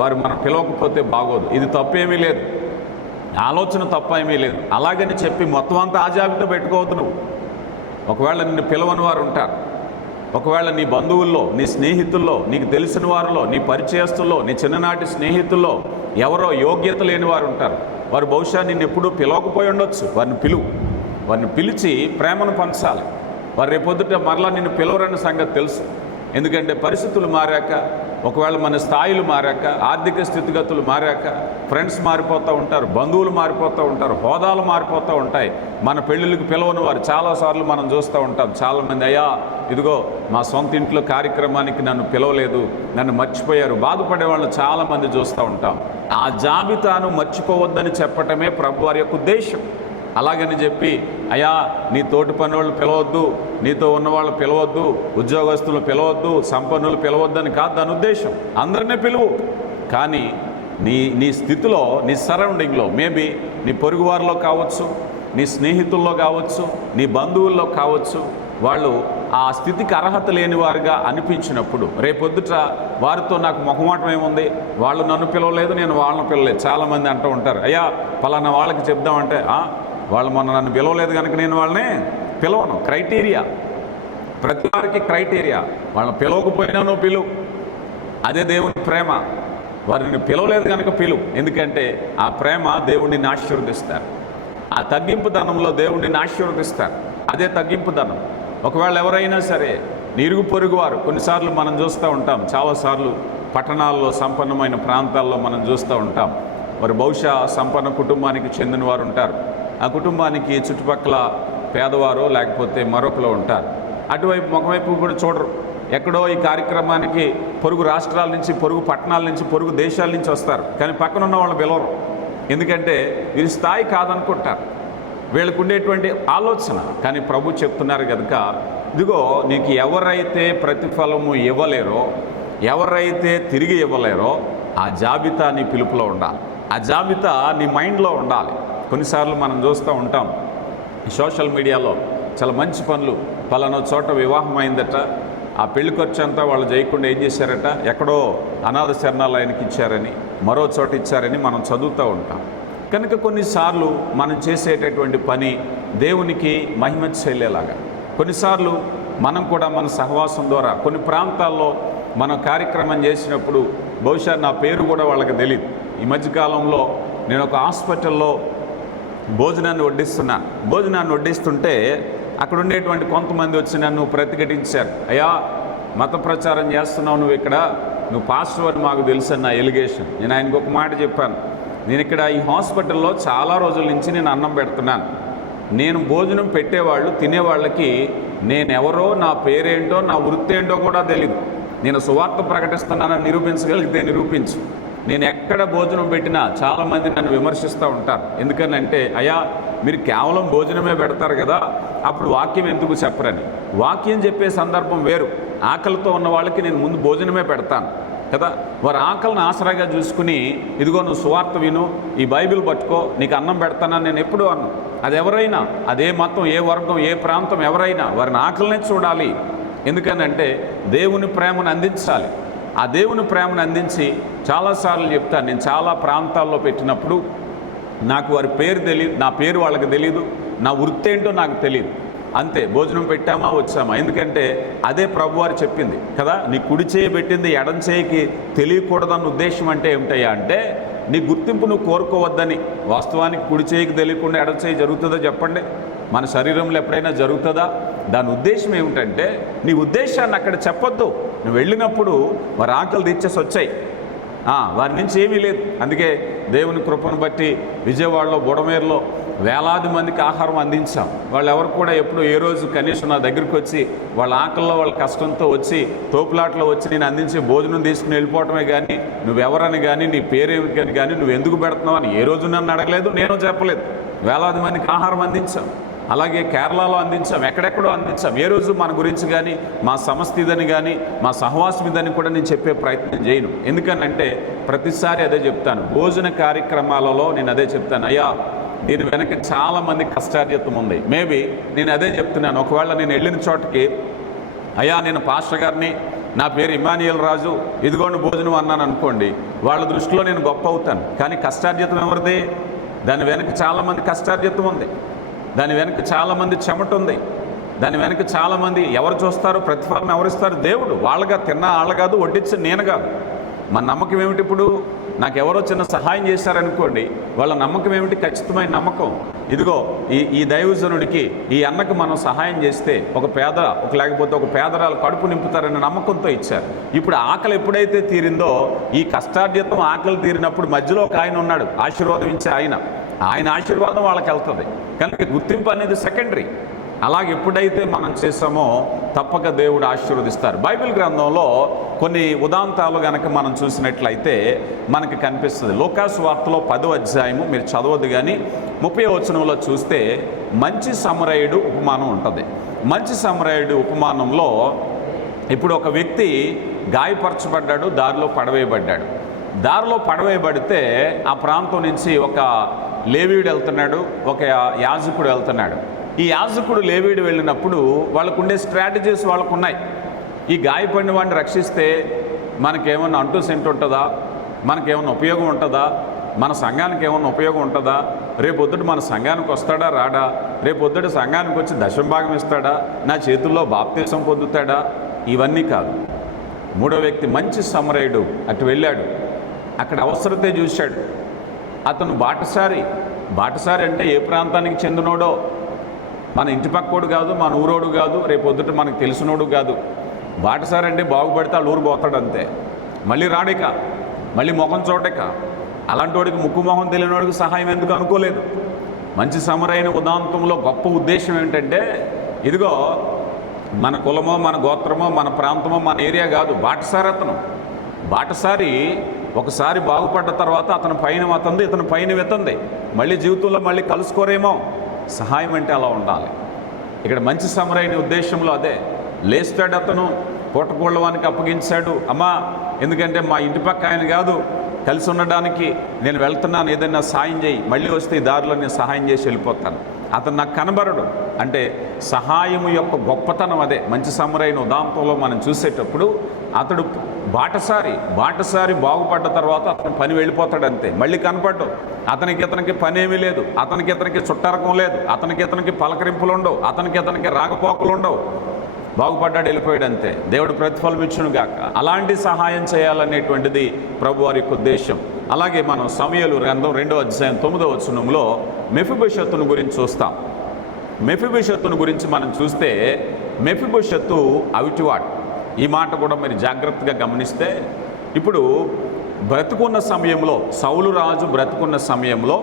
వారు మనం పిలవకపోతే బాగోదు. ఇది తప్పేమీ లేదు, ఆలోచన తప్పేమీ లేదు. అలాగని చెప్పి మొత్తం అంతా ఆ జాబితా పెట్టుకోవద్దు నువ్వు. ఒకవేళ నిన్ను పిలవని వారు ఉంటారు, ఒకవేళ నీ బంధువుల్లో, నీ స్నేహితుల్లో, నీకు తెలిసిన వారిలో, నీ పరిచయస్తుల్లో, నీ చిన్ననాటి స్నేహితుల్లో ఎవరో యోగ్యత లేని వారు ఉంటారు. వారు బహుశా నిన్ను ఎప్పుడూ పిలవకపోయి ఉండొచ్చు. వారిని పిలిచి ప్రేమను పంచాలి. వారు రేపొద్దుట మరలా నిన్ను పిలవరని సంగతి తెలుసు. ఎందుకంటే పరిస్థితులు మారాక, ఒకవేళ మన స్థాయిలు మారాక, ఆర్థిక స్థితిగతులు మారాక ఫ్రెండ్స్ మారిపోతూ ఉంటారు, బంధువులు మారిపోతూ ఉంటారు, హోదాలు మారిపోతూ ఉంటాయి. మన పెళ్ళిళ్ళకి పిలవని వారు చాలాసార్లు మనం చూస్తూ ఉంటాం. చాలామంది, అయ్యా ఇదిగో మా సొంత ఇంట్లో కార్యక్రమానికి నన్ను పిలవలేదు, నన్ను మర్చిపోయారు, బాధపడే వాళ్ళు చాలామంది చూస్తూ ఉంటాం. ఆ జాబితాను మర్చిపోవద్దని చెప్పటమే ప్రభు వారి యొక్క ఉద్దేశం. అలాగని చెప్పి అయ్యా నీ తోటి పని వాళ్ళు పిలవద్దు, నీతో ఉన్నవాళ్ళు పిలవద్దు, ఉద్యోగస్తులు పిలవద్దు, సంపన్నులు పిలవద్దని కాదు దాని ఉద్దేశం. అందరినీ పిలువు, కానీ నీ స్థితిలో, నీ సరౌండింగ్లో, మేబీ నీ పొరుగు వారిలో కావచ్చు, నీ స్నేహితుల్లో కావచ్చు, నీ బంధువుల్లో కావచ్చు, వాళ్ళు ఆ స్థితికి అర్హత లేని వారుగా అనిపించినప్పుడు రేపొద్దుట వారితో నాకు మొహమాటం ఏముంది, వాళ్ళు నన్ను పిలవలేదు, నేను వాళ్ళని పిలవలేదు. చాలామంది అంటూ ఉంటారు, అయ్యా పలానా వాళ్ళకి చెప్దామంటే వాళ్ళు మొన్న నన్ను పిలవలేదు కనుక నేను వాళ్ళని పిలవను. క్రైటీరియా, ప్రతి వారికి క్రైటీరియా. వాళ్ళని పిలవకపోయినా నువ్వు పిలువు, అదే దేవుని ప్రేమ. వారిని పిలవలేదు కనుక పిలువు, ఎందుకంటే ఆ ప్రేమ దేవుడిని ఆశీర్వదిస్తారు. ఆ తగ్గింపుదనంలో దేవుడిని ఆశీర్వదిస్తారు. అదే తగ్గింపుదనం. ఒకవేళ ఎవరైనా సరే ఇరుగు పొరుగు వారు, కొన్నిసార్లు మనం చూస్తూ ఉంటాం, చాలాసార్లు పట్టణాల్లో, సంపన్నమైన ప్రాంతాల్లో మనం చూస్తూ ఉంటాం. వారు బహుశా సంపన్న కుటుంబానికి చెందిన వారు ఉంటారు. ఆ కుటుంబానికి చుట్టుపక్కల పేదవారో లేకపోతే మరొకలో ఉంటారు. అటువైపు ముఖవైపు కూడా చూడరు. ఎక్కడో ఈ కార్యక్రమానికి పొరుగు రాష్ట్రాల నుంచి, పొరుగు పట్టణాల నుంచి, పొరుగు దేశాల నుంచి వస్తారు, కానీ పక్కన ఉన్న వాళ్ళని పిలవరు. ఎందుకంటే వీరి స్థాయి కాదనుకుంటారు, వీళ్ళకు ఉండేటువంటి ఆలోచన. కానీ ప్రభు చెప్తున్నారు కనుక, ఇదిగో నీకు ఎవరైతే ప్రతిఫలము ఇవ్వలేరో, ఎవరైతే తిరిగి ఇవ్వలేరో ఆ జాబితా నీ పిలుపులో ఉండాలి, ఆ జాబితా నీ మైండ్లో ఉండాలి. కొన్నిసార్లు మనం చూస్తూ ఉంటాం సోషల్ మీడియాలో చాలా మంచి పనులు, పలానా చోట వివాహం అయిందట, ఆ పెళ్లి ఖర్చు అంతా వాళ్ళు చేయకుండా ఏం చేశారట, ఎక్కడో అనాథ శరణాలయానికి ఇచ్చారని, మరో చోట ఇచ్చారని మనం చదువుతూ ఉంటాం. కనుక కొన్నిసార్లు మనం చేసేటటువంటి పని దేవునికి మహిమ చేయలేలాగా, కొన్నిసార్లు మనం కూడా మన సహవాసం ద్వారా కొన్ని ప్రాంతాల్లో మనం కార్యక్రమం చేసినప్పుడు బహుశా నా పేరు కూడా వాళ్ళకి తెలియదు. ఈ మధ్యకాలంలో నేను ఒక హాస్పిటల్లో భోజనాన్ని వడ్డిస్తుంటే అక్కడ ఉండేటువంటి కొంతమంది వచ్చి నన్ను ప్రతిఘటించారు. అయ్యా మత ప్రచారం చేస్తున్నావు నువ్వు ఇక్కడ, నువ్వు పాస్టర్ అని మాకు తెలుసు అన్న ఎలిగేషన్. నేను ఆయనకు ఒక మాట చెప్పాను, నేను ఇక్కడ ఈ హాస్పిటల్లో చాలా రోజుల నుంచి నేను అన్నం పెడుతున్నాను. నేను భోజనం పెట్టేవాళ్ళు, తినేవాళ్ళకి నేనెవరో, నా పేరేంటో, నా వృత్తి ఏంటో కూడా తెలియదు. నేను సువార్త ప్రకటిస్తున్నానని నిరూపించగలిగితే నిరూపించు. నేను ఎక్కడ భోజనం పెట్టినా చాలామంది నన్ను విమర్శిస్తూ ఉంటారు. ఎందుకనంటే, అయ్యా మీరు కేవలం భోజనమే పెడతారు కదా, అప్పుడు వాక్యం ఎందుకు చెప్పరని. వాక్యం చెప్పే సందర్భం వేరు, ఆకలితో ఉన్న వాళ్ళకి నేను ముందు భోజనమే పెడతాను కదా. వారి ఆకలిని ఆసరాగా చూసుకుని, ఇదిగో నువ్వు సువార్త విను, ఈ బైబిల్ పట్టుకో, నీకు అన్నం పెడతానని నేను ఎప్పుడూ అన్ను. అది ఎవరైనా, అదే మతం, ఏ వర్గం, ఏ ప్రాంతం ఎవరైనా వారిని ఆకలినే చూడాలి. ఎందుకనంటే దేవుని ప్రేమను అందించాలి. ఆ దేవుని ప్రేమను అందించి, చాలాసార్లు చెప్తాను, నేను చాలా ప్రాంతాల్లో పెట్టినప్పుడు నాకు వారి పేరు తెలియదు, నా పేరు వాళ్ళకి తెలియదు, నా వృత్తి ఏంటో నాకు తెలియదు. అంతే, భోజనం పెట్టామా వచ్చామా. ఎందుకంటే అదే ప్రభువారు చెప్పింది కదా, నీ కుడి చేయి పెట్టింది ఎడం చేయికి తెలియకూడదన్న ఉద్దేశం అంటే ఏమిటయ్యా అంటే, నీ గుర్తింపు నువ్వు కోరుకోవద్దని. వాస్తవానికి కుడి చేయికి తెలియకుండా ఎడం చేయి జరుగుతుందో చెప్పండి? మన శరీరంలో ఎప్పుడైనా జరుగుతుందా? దాని ఉద్దేశం ఏమిటంటే, నీ ఉద్దేశాన్ని అక్కడ చెప్పొద్దు. నువ్వు వెళ్ళినప్పుడు వారి ఆకలి తీర్చేసి వచ్చాయి, వారి నుంచి ఏమీ లేదు. అందుకే దేవుని కృపను బట్టి విజయవాడలో, బుడమేరులో వేలాది మందికి ఆహారం అందించాం. వాళ్ళు ఎవరు కూడా ఎప్పుడు ఏ రోజు కనీసం నా దగ్గరికి వచ్చి వాళ్ళ ఆకలిలో, వాళ్ళ కష్టంతో వచ్చి, తోపులాట్లో వచ్చి నేను అందించి భోజనం తీసుకుని వెళ్ళిపోవటమే కానీ, నువ్వెవరని కానీ, నీ పేరేమిటి కానీ, నువ్వు ఎందుకు పెడుతున్నావు అని ఏ రోజు నన్ను అడగలేదు, నేను చెప్పలేదు. వేలాది మందికి ఆహారం అందించాం. అలాగే కేరళలో అందించాం, ఎక్కడెక్కడో అందించాం. ఏ రోజు మన గురించి కానీ, మా సంస్థ ఇదని కానీ, మా సహవాసం ఇదని కూడా నేను చెప్పే ప్రయత్నం చేయను. ఎందుకనంటే ప్రతిసారి అదే చెప్తాను. భోజన కార్యక్రమాలలో నేను అదే చెప్తాను, అయ్యా దీని వెనక చాలామంది కష్టార్జితం ఉంది. మేబీ నేను అదే చెప్తున్నాను. ఒకవేళ నేను వెళ్ళిన చోటకి, అయ్యా నేను పాస్టర్ గారిని, నా పేరు ఇమానియల్ రాజు, ఇదిగోండి భోజనం అన్నాను అనుకోండి, వాళ్ళ దృష్టిలో నేను గొప్ప అవుతాను. కానీ కష్టార్జితం ఎవరిది? దాని వెనక చాలామంది కష్టార్జితం ఉంది. దాని వెనక చాలామంది చెమట ఉంది. దాని వెనక చాలామంది ఎవరు చూస్తారు, ప్రతిఫలం ఎవరిస్తారు? దేవుడు. వాళ్ళగా తిన్న వాళ్ళ కాదు, వడ్డించిన నేను కాదు. మన నమ్మకం ఏమిటి? ఇప్పుడు నాకెవరో చిన్న సహాయం చేశారనుకోండి, వాళ్ళ నమ్మకం ఏమిటి? ఖచ్చితమైన నమ్మకం. ఇదిగో ఈ దైవజనుడికి, ఈ అన్నకు మనం సహాయం చేస్తే లేకపోతే ఒక పేదరాలు కడుపు నింపుతారన్న నమ్మకంతో ఇచ్చారు. ఇప్పుడు ఆకలి ఎప్పుడైతే తీరిందో, ఈ కష్టార్జితం ఆకలి తీరినప్పుడు మధ్యలో ఒక ఆయన ఉన్నాడు, ఆశీర్వాదం ఇచ్చే ఆయన ఆశీర్వాదం వాళ్ళకి వెళ్తుంది. కనుక గుర్తింపు అనేది సెకండరీ. అలాగే ఎప్పుడైతే మనం చేసామో తప్పక దేవుడు ఆశీర్వదిస్తారు. బైబిల్ గ్రంథంలో కొన్ని ఉదాంతాలు కనుక మనం చూసినట్లయితే మనకి కనిపిస్తుంది. లూకాసు వార్తలో 10వ అధ్యాయము మీరు చదవద్దు, కానీ 30వ వచనంలో చూస్తే మంచి సమరయుడు ఉపమానం ఉంటుంది. మంచి సమరయుడు ఉపమానంలో ఇప్పుడు ఒక వ్యక్తి గాయపరచబడ్డాడు, దారిలో పడవేయబడ్డాడు. దారిలో పడవేయబడితే ఆ ప్రాంతం నుంచి ఒక లేవీయుడు వెళ్తున్నాడు, ఒక యాజకుడు వెళ్తున్నాడు. ఈ యాజకుడు లేవీయుడు వెళ్ళినప్పుడు వాళ్ళకు ఉండే స్ట్రాటజీస్ వాళ్ళకు ఉన్నాయి. ఈ గాయపడిన వాడిని రక్షిస్తే మనకేమన్నా అంటూ సెంట్ ఉంటుందా, మనకేమన్నా ఉపయోగం ఉంటుందా, మన సంఘానికి ఏమన్నా ఉపయోగం ఉంటుందా, రేపొద్దుట మన సంఘానికి వస్తాడా రాడా, రేపొద్దుట సంఘానికి వచ్చి దశంభాగం ఇస్తాడా, నా చేతుల్లో బాప్తీసం పొందుతాడా, ఇవన్నీ కాదు. మూడో వ్యక్తి మంచి సమరయుడు అటు వెళ్ళాడు. అక్కడ అవసరతే చూశాడు. అతను బాటసారి అంటే ఏ ప్రాంతానికి చెందినోడో, మన ఇంటి పక్కోడు కాదు, మన ఊరోడు కాదు, రేపొద్దుట మనకు తెలిసినోడు కాదు. బాటసారి అంటే బాగుపడితే ఆ ఊరు పోతాడు అంతే, మళ్ళీ రాడిక, మళ్ళీ ముఖం చూడక. అలాంటి వాడికి ముక్కు మొహం తెలియనివాడికి సహాయం ఎందుకు అనుకోలేదు. మంచి సమరైన ఉదాంతంలో గొప్ప ఉద్దేశం ఏంటంటే, ఇదిగో మన కులమో, మన గోత్రమో, మన ప్రాంతమో, మన ఏరియా కాదు, బాటసారి ఒకసారి బాగుపడ్డ తర్వాత అతని పైన అతంది, ఇతని పైన వెతంది, మళ్ళీ జీవితంలో మళ్ళీ కలుసుకోరేమో. సహాయం అంటే అలా ఉండాలి. ఇక్కడ మంచి సమరైన ఉద్దేశంలో అదే. లేస్తాడు అతను, పూటకూళ్ళవానికి అప్పగించాడు. అమ్మా, ఎందుకంటే మా ఇంటి పక్క ఆయన కాదు, కలిసి ఉండడానికి నేను వెళ్తున్నాను, ఏదైనా సాయం చేయి, మళ్ళీ వస్తే ఈ దారిలో నేను సహాయం చేసి వెళ్ళిపోతాను. అతను నాకు కనబడడు. అంటే సహాయం యొక్క గొప్పతనం అదే. మంచి సమరైన ఉదాంతంలో మనం చూసేటప్పుడు అతడు బాటసారి బాగుపడ్డ తర్వాత అతను పని వెళ్ళిపోతాడు అంతే, మళ్ళీ కనపడ్డు. ఇతనికి పని ఏమీ లేదు, ఇతనికి చుట్టారకం లేదు, ఇతనికి పలకరింపులు ఉండవు, ఇతనికి రాకపోకలు ఉండవు. బాగుపడ్డాడు, వెళ్ళిపోయాడు అంతే. దేవుడు ప్రతిఫలం ఇచ్చును గాక. అలాంటి సహాయం చేయాలనేటువంటిది ప్రభు వారి యొక్క ఉద్దేశం. అలాగే మనం సమూయేలు గ్రంథం 2వ అధ్యాయం 9వ వచనంలో మెఫీబోషెతును గురించి చూస్తాం. మెఫీబోషెతును గురించి మనం చూస్తే, మెఫీబోషెతు అవిటివాడు. ఈ మాట కూడా మీరు జాగ్రత్తగా గమనిస్తే, ఇప్పుడు బ్రతుకున్న సమయంలో, సౌలు రాజు బ్రతుకున్న సమయంలో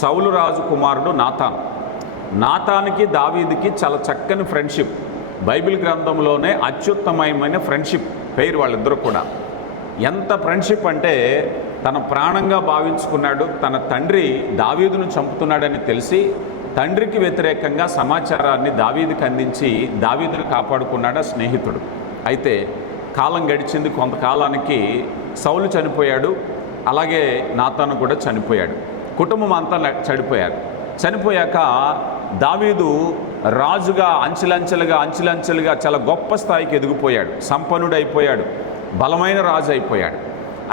సౌలు రాజు కుమారుడు నాతానికి దావీదుకి చాలా చక్కని ఫ్రెండ్షిప్. బైబిల్ గ్రంథంలోనే అత్యుత్తమమైన ఫ్రెండ్షిప్ పేరు వాళ్ళిద్దరూ కూడా. ఎంత ఫ్రెండ్షిప్ అంటే, తన ప్రాణంగా భావించుకున్నాడు. తన తండ్రి దావీదును చంపుతున్నాడని తెలిసి తండ్రికి వ్యతిరేకంగా సమాచారాన్ని దావీదుకి అందించి దావీదును కాపాడుకున్నాడు ఆ స్నేహితుడు. అయితే కాలం గడిచింది, కొంతకాలానికి సౌలు చనిపోయాడు, అలాగే నాతాను కూడా చనిపోయాడు, కుటుంబం అంతా చనిపోయాక దావీదు రాజుగా అంచెలంచెలుగా చాలా గొప్ప స్థాయికి ఎదిగిపోయాడు, సంపన్నుడు అయిపోయాడు, బలమైన రాజు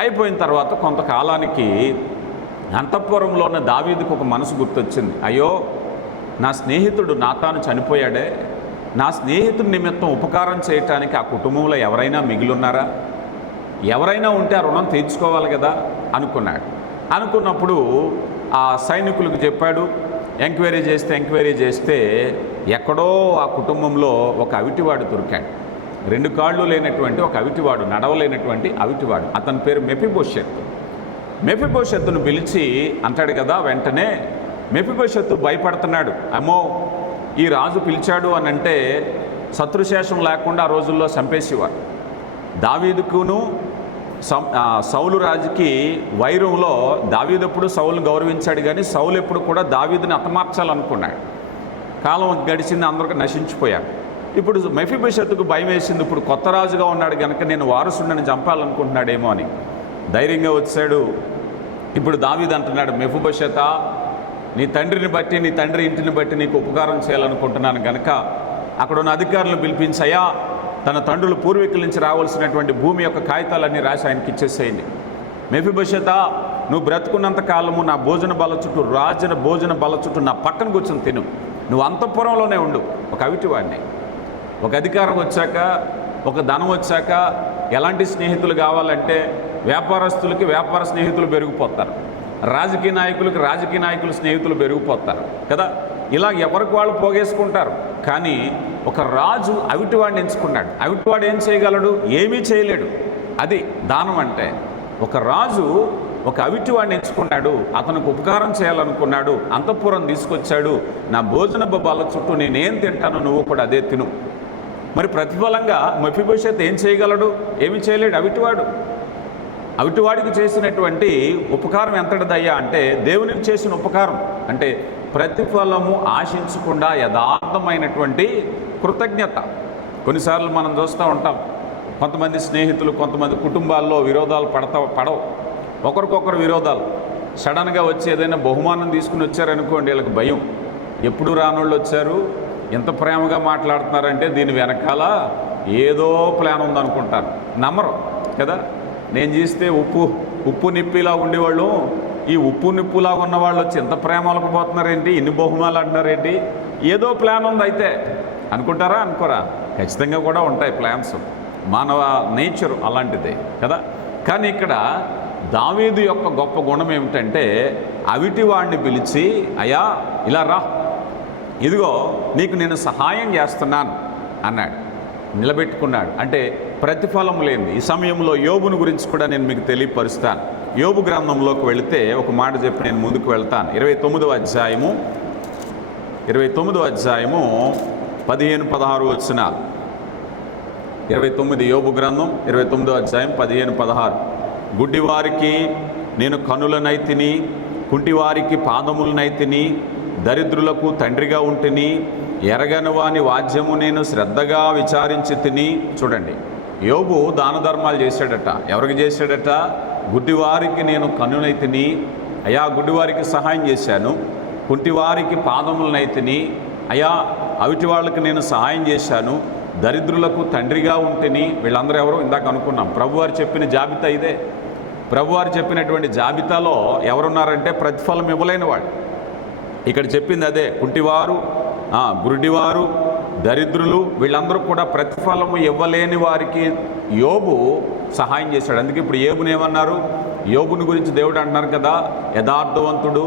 అయిపోయిన తర్వాత కొంతకాలానికి అంతఃపురంలో ఉన్న దావీదుకు ఒక మనసు గుర్తొచ్చింది. అయ్యో, నా స్నేహితుడు నాతాను చనిపోయాడే, నా స్నేహితుడి నిమిత్తం ఉపకారం చేయటానికి ఆ కుటుంబంలో ఎవరైనా మిగిలిన్నారా? ఎవరైనా ఉంటే ఆ రుణం తీర్చుకోవాలి కదా అనుకున్నప్పుడు ఆ సైనికులకు చెప్పాడు. ఎంక్వైరీ చేస్తే ఎక్కడో ఆ కుటుంబంలో ఒక అవిటివాడు దొరికాడు. 2 కాళ్ళు లేనటువంటి ఒక అవిటివాడు, నడవలేనటువంటి అవిటివాడు. అతని పేరు మెఫీబోషెత్తును పిలిచి అంటాడు కదా, వెంటనే మెఫీబోషెత్తు భయపడుతున్నాడు. అమ్మో, ఈ రాజు పిలిచాడు అని అంటే శత్రుశేషం లేకుండా ఆ రోజుల్లో చంపేసేవారు. దావీదుకును సౌలు రాజుకి వైరంలో దావీదు ఎప్పుడు సౌలును గౌరవించాడు, కానీ సౌలు ఎప్పుడు కూడా దావీదుని హతమార్చాలనుకున్నాడు. కాలం గడిచింది, అందరికీ నశించిపోయారు. ఇప్పుడు మెఫీబోషెత్తుకు భయం వేసింది. ఇప్పుడు కొత్త రాజుగా ఉన్నాడు కనుక నేను వారసుడిని చంపాలనుకుంటున్నాడేమో అని ధైర్యంగా వచ్చాడు. ఇప్పుడు దావీదు అంటున్నాడు, మెఫీబోషెతా, నీ తండ్రిని బట్టి, నీ తండ్రి ఇంటిని బట్టి నీకు ఉపకారం చేయాలనుకుంటున్నాను కనుక అక్కడ ఉన్న అధికారులను పిలిపించి, అయ్యా, తన తండ్రులు పూర్వీకుల నుంచి రావాల్సినటువంటి భూమి యొక్క కాగితాలన్నీ రాసి ఆయనకి ఇచ్చేసేయండి. మెఫీబోషెతా, నువ్వు బ్రతుకున్నంత కాలము నా భోజన బల చుట్టూ, రాజన భోజన బల చుట్టూ నా పక్కన కూర్చొని తిను, నువ్వు అంతఃపురంలోనే ఉండు. ఒక అవిటివాడిని. ఒక అధికారం వచ్చాక, ఒక ధనం వచ్చాక ఎలాంటి స్నేహితులు కావాలంటే వ్యాపారస్తులకి వ్యాపార స్నేహితులు పెరిగిపోతారు, రాజకీయ నాయకులు స్నేహితులు పెరిగిపోతారు కదా. ఇలా ఎవరికి వాళ్ళు పోగేసుకుంటారు. కానీ ఒక రాజు అవిటివాడిని ఎంచుకున్నాడు. అవిటివాడు ఏం చేయగలడు? ఏమీ చేయలేడు. అది దానం అంటే. ఒక రాజు ఒక అవిటివాడిని ఎంచుకున్నాడు, అతనికి ఉపకారం చేయాలనుకున్నాడు, అంతఃపురం తీసుకొచ్చాడు. నా భోజన బల్ల చుట్టూ నేనేం తింటానో నువ్వు కూడా అదే తిను. మరి ప్రతిఫలంగా మెఫీబోషెత్ ఏం చేయగలడు? ఏమీ చేయలేడు. అవిటివాడికి చేసినటువంటి ఉపకారం ఎంతటిదయ్యా అంటే దేవునికి చేసిన ఉపకారం అంటే ప్రతిఫలము ఆశించకుండా యథార్థమైనటువంటి కృతజ్ఞత. కొన్నిసార్లు మనం చూస్తూ ఉంటాం, కొంతమంది స్నేహితులు, కొంతమంది కుటుంబాల్లో విరోధాలు పడవు, ఒకరికొకరు విరోధాలు. సడన్గా వచ్చి ఏదైనా బహుమానం తీసుకుని వచ్చారనుకోండి, వీళ్ళకి భయం. ఎప్పుడు రానోళ్ళు వచ్చారు, ఎంత ప్రేమగా మాట్లాడుతున్నారంటే దీని వెనకాల ఏదో ప్లాన్ ఉందనుకుంటారు, నమ్మరు కదా. నేను చేస్తే ఉప్పు నిప్పిలా ఉండేవాళ్ళు ఈ ఉప్పు నిప్పులాగా ఉన్న వాళ్ళు వచ్చి ఎంత ప్రేమలకు పోతున్నారేంటి, ఇన్ని బహుమానాలు అంటున్నారేంటి, ఏదో ప్లాన్ ఉంది అయితే అనుకుంటారా? అనుకోరా? ఖచ్చితంగా కూడా ఉంటాయి ప్లాన్స్. మానవ నేచరు అలాంటిదే కదా. కానీ ఇక్కడ దావీదు యొక్క గొప్ప గుణం ఏమిటంటే అవిటి వాడిని పిలిచి, అయ్యా ఇలా రా, ఇదిగో నీకు నేను సహాయం చేస్తున్నాను అన్నాడు. నిలబెట్టుకున్నాడు. అంటే ప్రతిఫలం లేనిది. ఈ సమయంలో యోబుని గురించి కూడా నేను మీకు తెలియపరుస్తాను. యోబు గ్రంథంలోకి వెళితే ఒక మాట చెప్పి నేను ముందుకు వెళ్తాను. 29వ అధ్యాయము 15-16 వచనాలు. 29 యోబు గ్రంథం 29వ అధ్యాయం 15-16. గుడ్డివారికి నేను కనులనైతిని, కుంటివారికి పాదములనైతిని, దరిద్రులకు తండ్రిగా ఉంటిని, ఎరగని వాని వాద్యము నేను శ్రద్ధగా విచారించి తిని. చూడండి, యోబు దాన ధర్మాలు చేశాడట. ఎవరికి చేశాడట? గుడ్డివారికి నేను కన్నునైతిని, అయా గుడ్డివారికి సహాయం చేశాను, కుంటివారికి పాదములనైతిని, అయా అవిటి వాళ్ళకి నేను సహాయం చేశాను, దరిద్రులకు తండ్రిగా ఉంటిని. వీళ్ళందరూ ఎవరో ఇందాక అనుకున్నాం. ప్రభువారు చెప్పిన జాబితా ఇదే. ప్రభువారు చెప్పినటువంటి జాబితాలో ఎవరున్నారంటే ప్రతిఫలం ఇవ్వలేని వాడు. ఇక్కడ చెప్పింది అదే. కుంటివారు, గురుడివారు, దరిద్రులు, వీళ్ళందరూ కూడా ప్రతిఫలము ఇవ్వలేని వారికి యోబు సహాయం చేశాడు. అందుకే ఇప్పుడు యోబుని ఏమన్నారు? యోబుని గురించి దేవుడు అంటున్నారు కదా, యథార్థవంతుడు,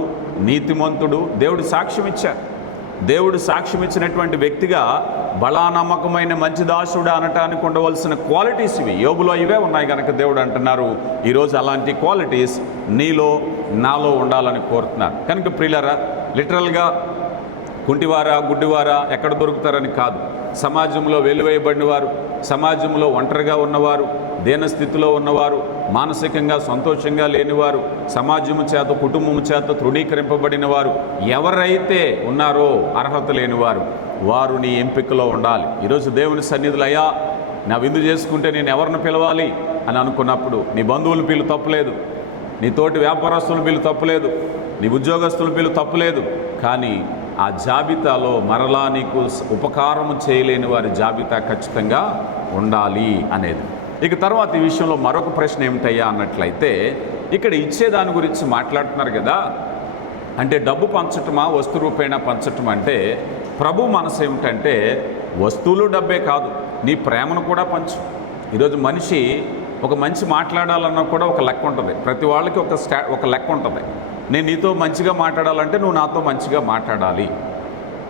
నీతిమంతుడు. దేవుడు సాక్ష్యం ఇచ్చారు. దేవుడు సాక్ష్యం ఇచ్చినటువంటి వ్యక్తిగా బలా నమ్మకమైన మంచి దాసుడు అనటానికి ఉండవలసిన క్వాలిటీస్ ఇవి. యోబులో ఇవే ఉన్నాయి కనుక దేవుడు అంటున్నారు ఈరోజు అలాంటి క్వాలిటీస్ నీలో నాలో ఉండాలని కోరుతున్నారు. కనుక ప్రియులారా, లిటరల్గా కుంటివారా గుడ్డివారా ఎక్కడ దొరుకుతారని కాదు. సమాజంలో వెలువేయబడిన వారు, సమాజంలో ఒంటరిగా ఉన్నవారు, దీనస్థితిలో ఉన్నవారు, మానసికంగా సంతోషంగా లేనివారు, సమాజము చేత కుటుంబము చేత తృణీకరింపబడిన వారు ఎవరైతే ఉన్నారో అర్హత లేనివారు, వారు నీ ఎంపికలో ఉండాలి. ఈరోజు దేవుని సన్నిధులు, అయ్యా నా విందు చేసుకుంటే నేను ఎవరిని పిలవాలి అని అనుకున్నప్పుడు నీ బంధువుల పిలుపు తప్పులేదు, నీ తోటి వ్యాపారస్తుల పిలుపు తప్పులేదు, నీ ఉద్యోగస్తుల పిలుపు తప్పులేదు. కానీ ఆ జాబితాలో మరలా నీకు ఉపకారం చేయలేని వారి జాబితా ఖచ్చితంగా ఉండాలి అనేది. ఇక తర్వాత ఈ విషయంలో మరొక ప్రశ్న ఏమిటయ్యా అన్నట్లయితే, ఇక్కడ ఇచ్చేదాని గురించి మాట్లాడుతున్నారు కదా, అంటే డబ్బు పంచటమా వస్తు రూపేణా పంచటం అంటే ప్రభు మనసు ఏమిటంటే వస్తువులు డబ్బే కాదు, నీ ప్రేమను కూడా పంచు. ఈరోజు మనిషి ఒక మంచి మాట్లాడాలన్నా కూడా ఒక లెక్క ఉంటుంది, ప్రతి వాళ్ళకి ఒక లెక్క ఉంటుంది. నేను నీతో మంచిగా మాట్లాడాలంటే నువ్వు నాతో మంచిగా మాట్లాడాలి,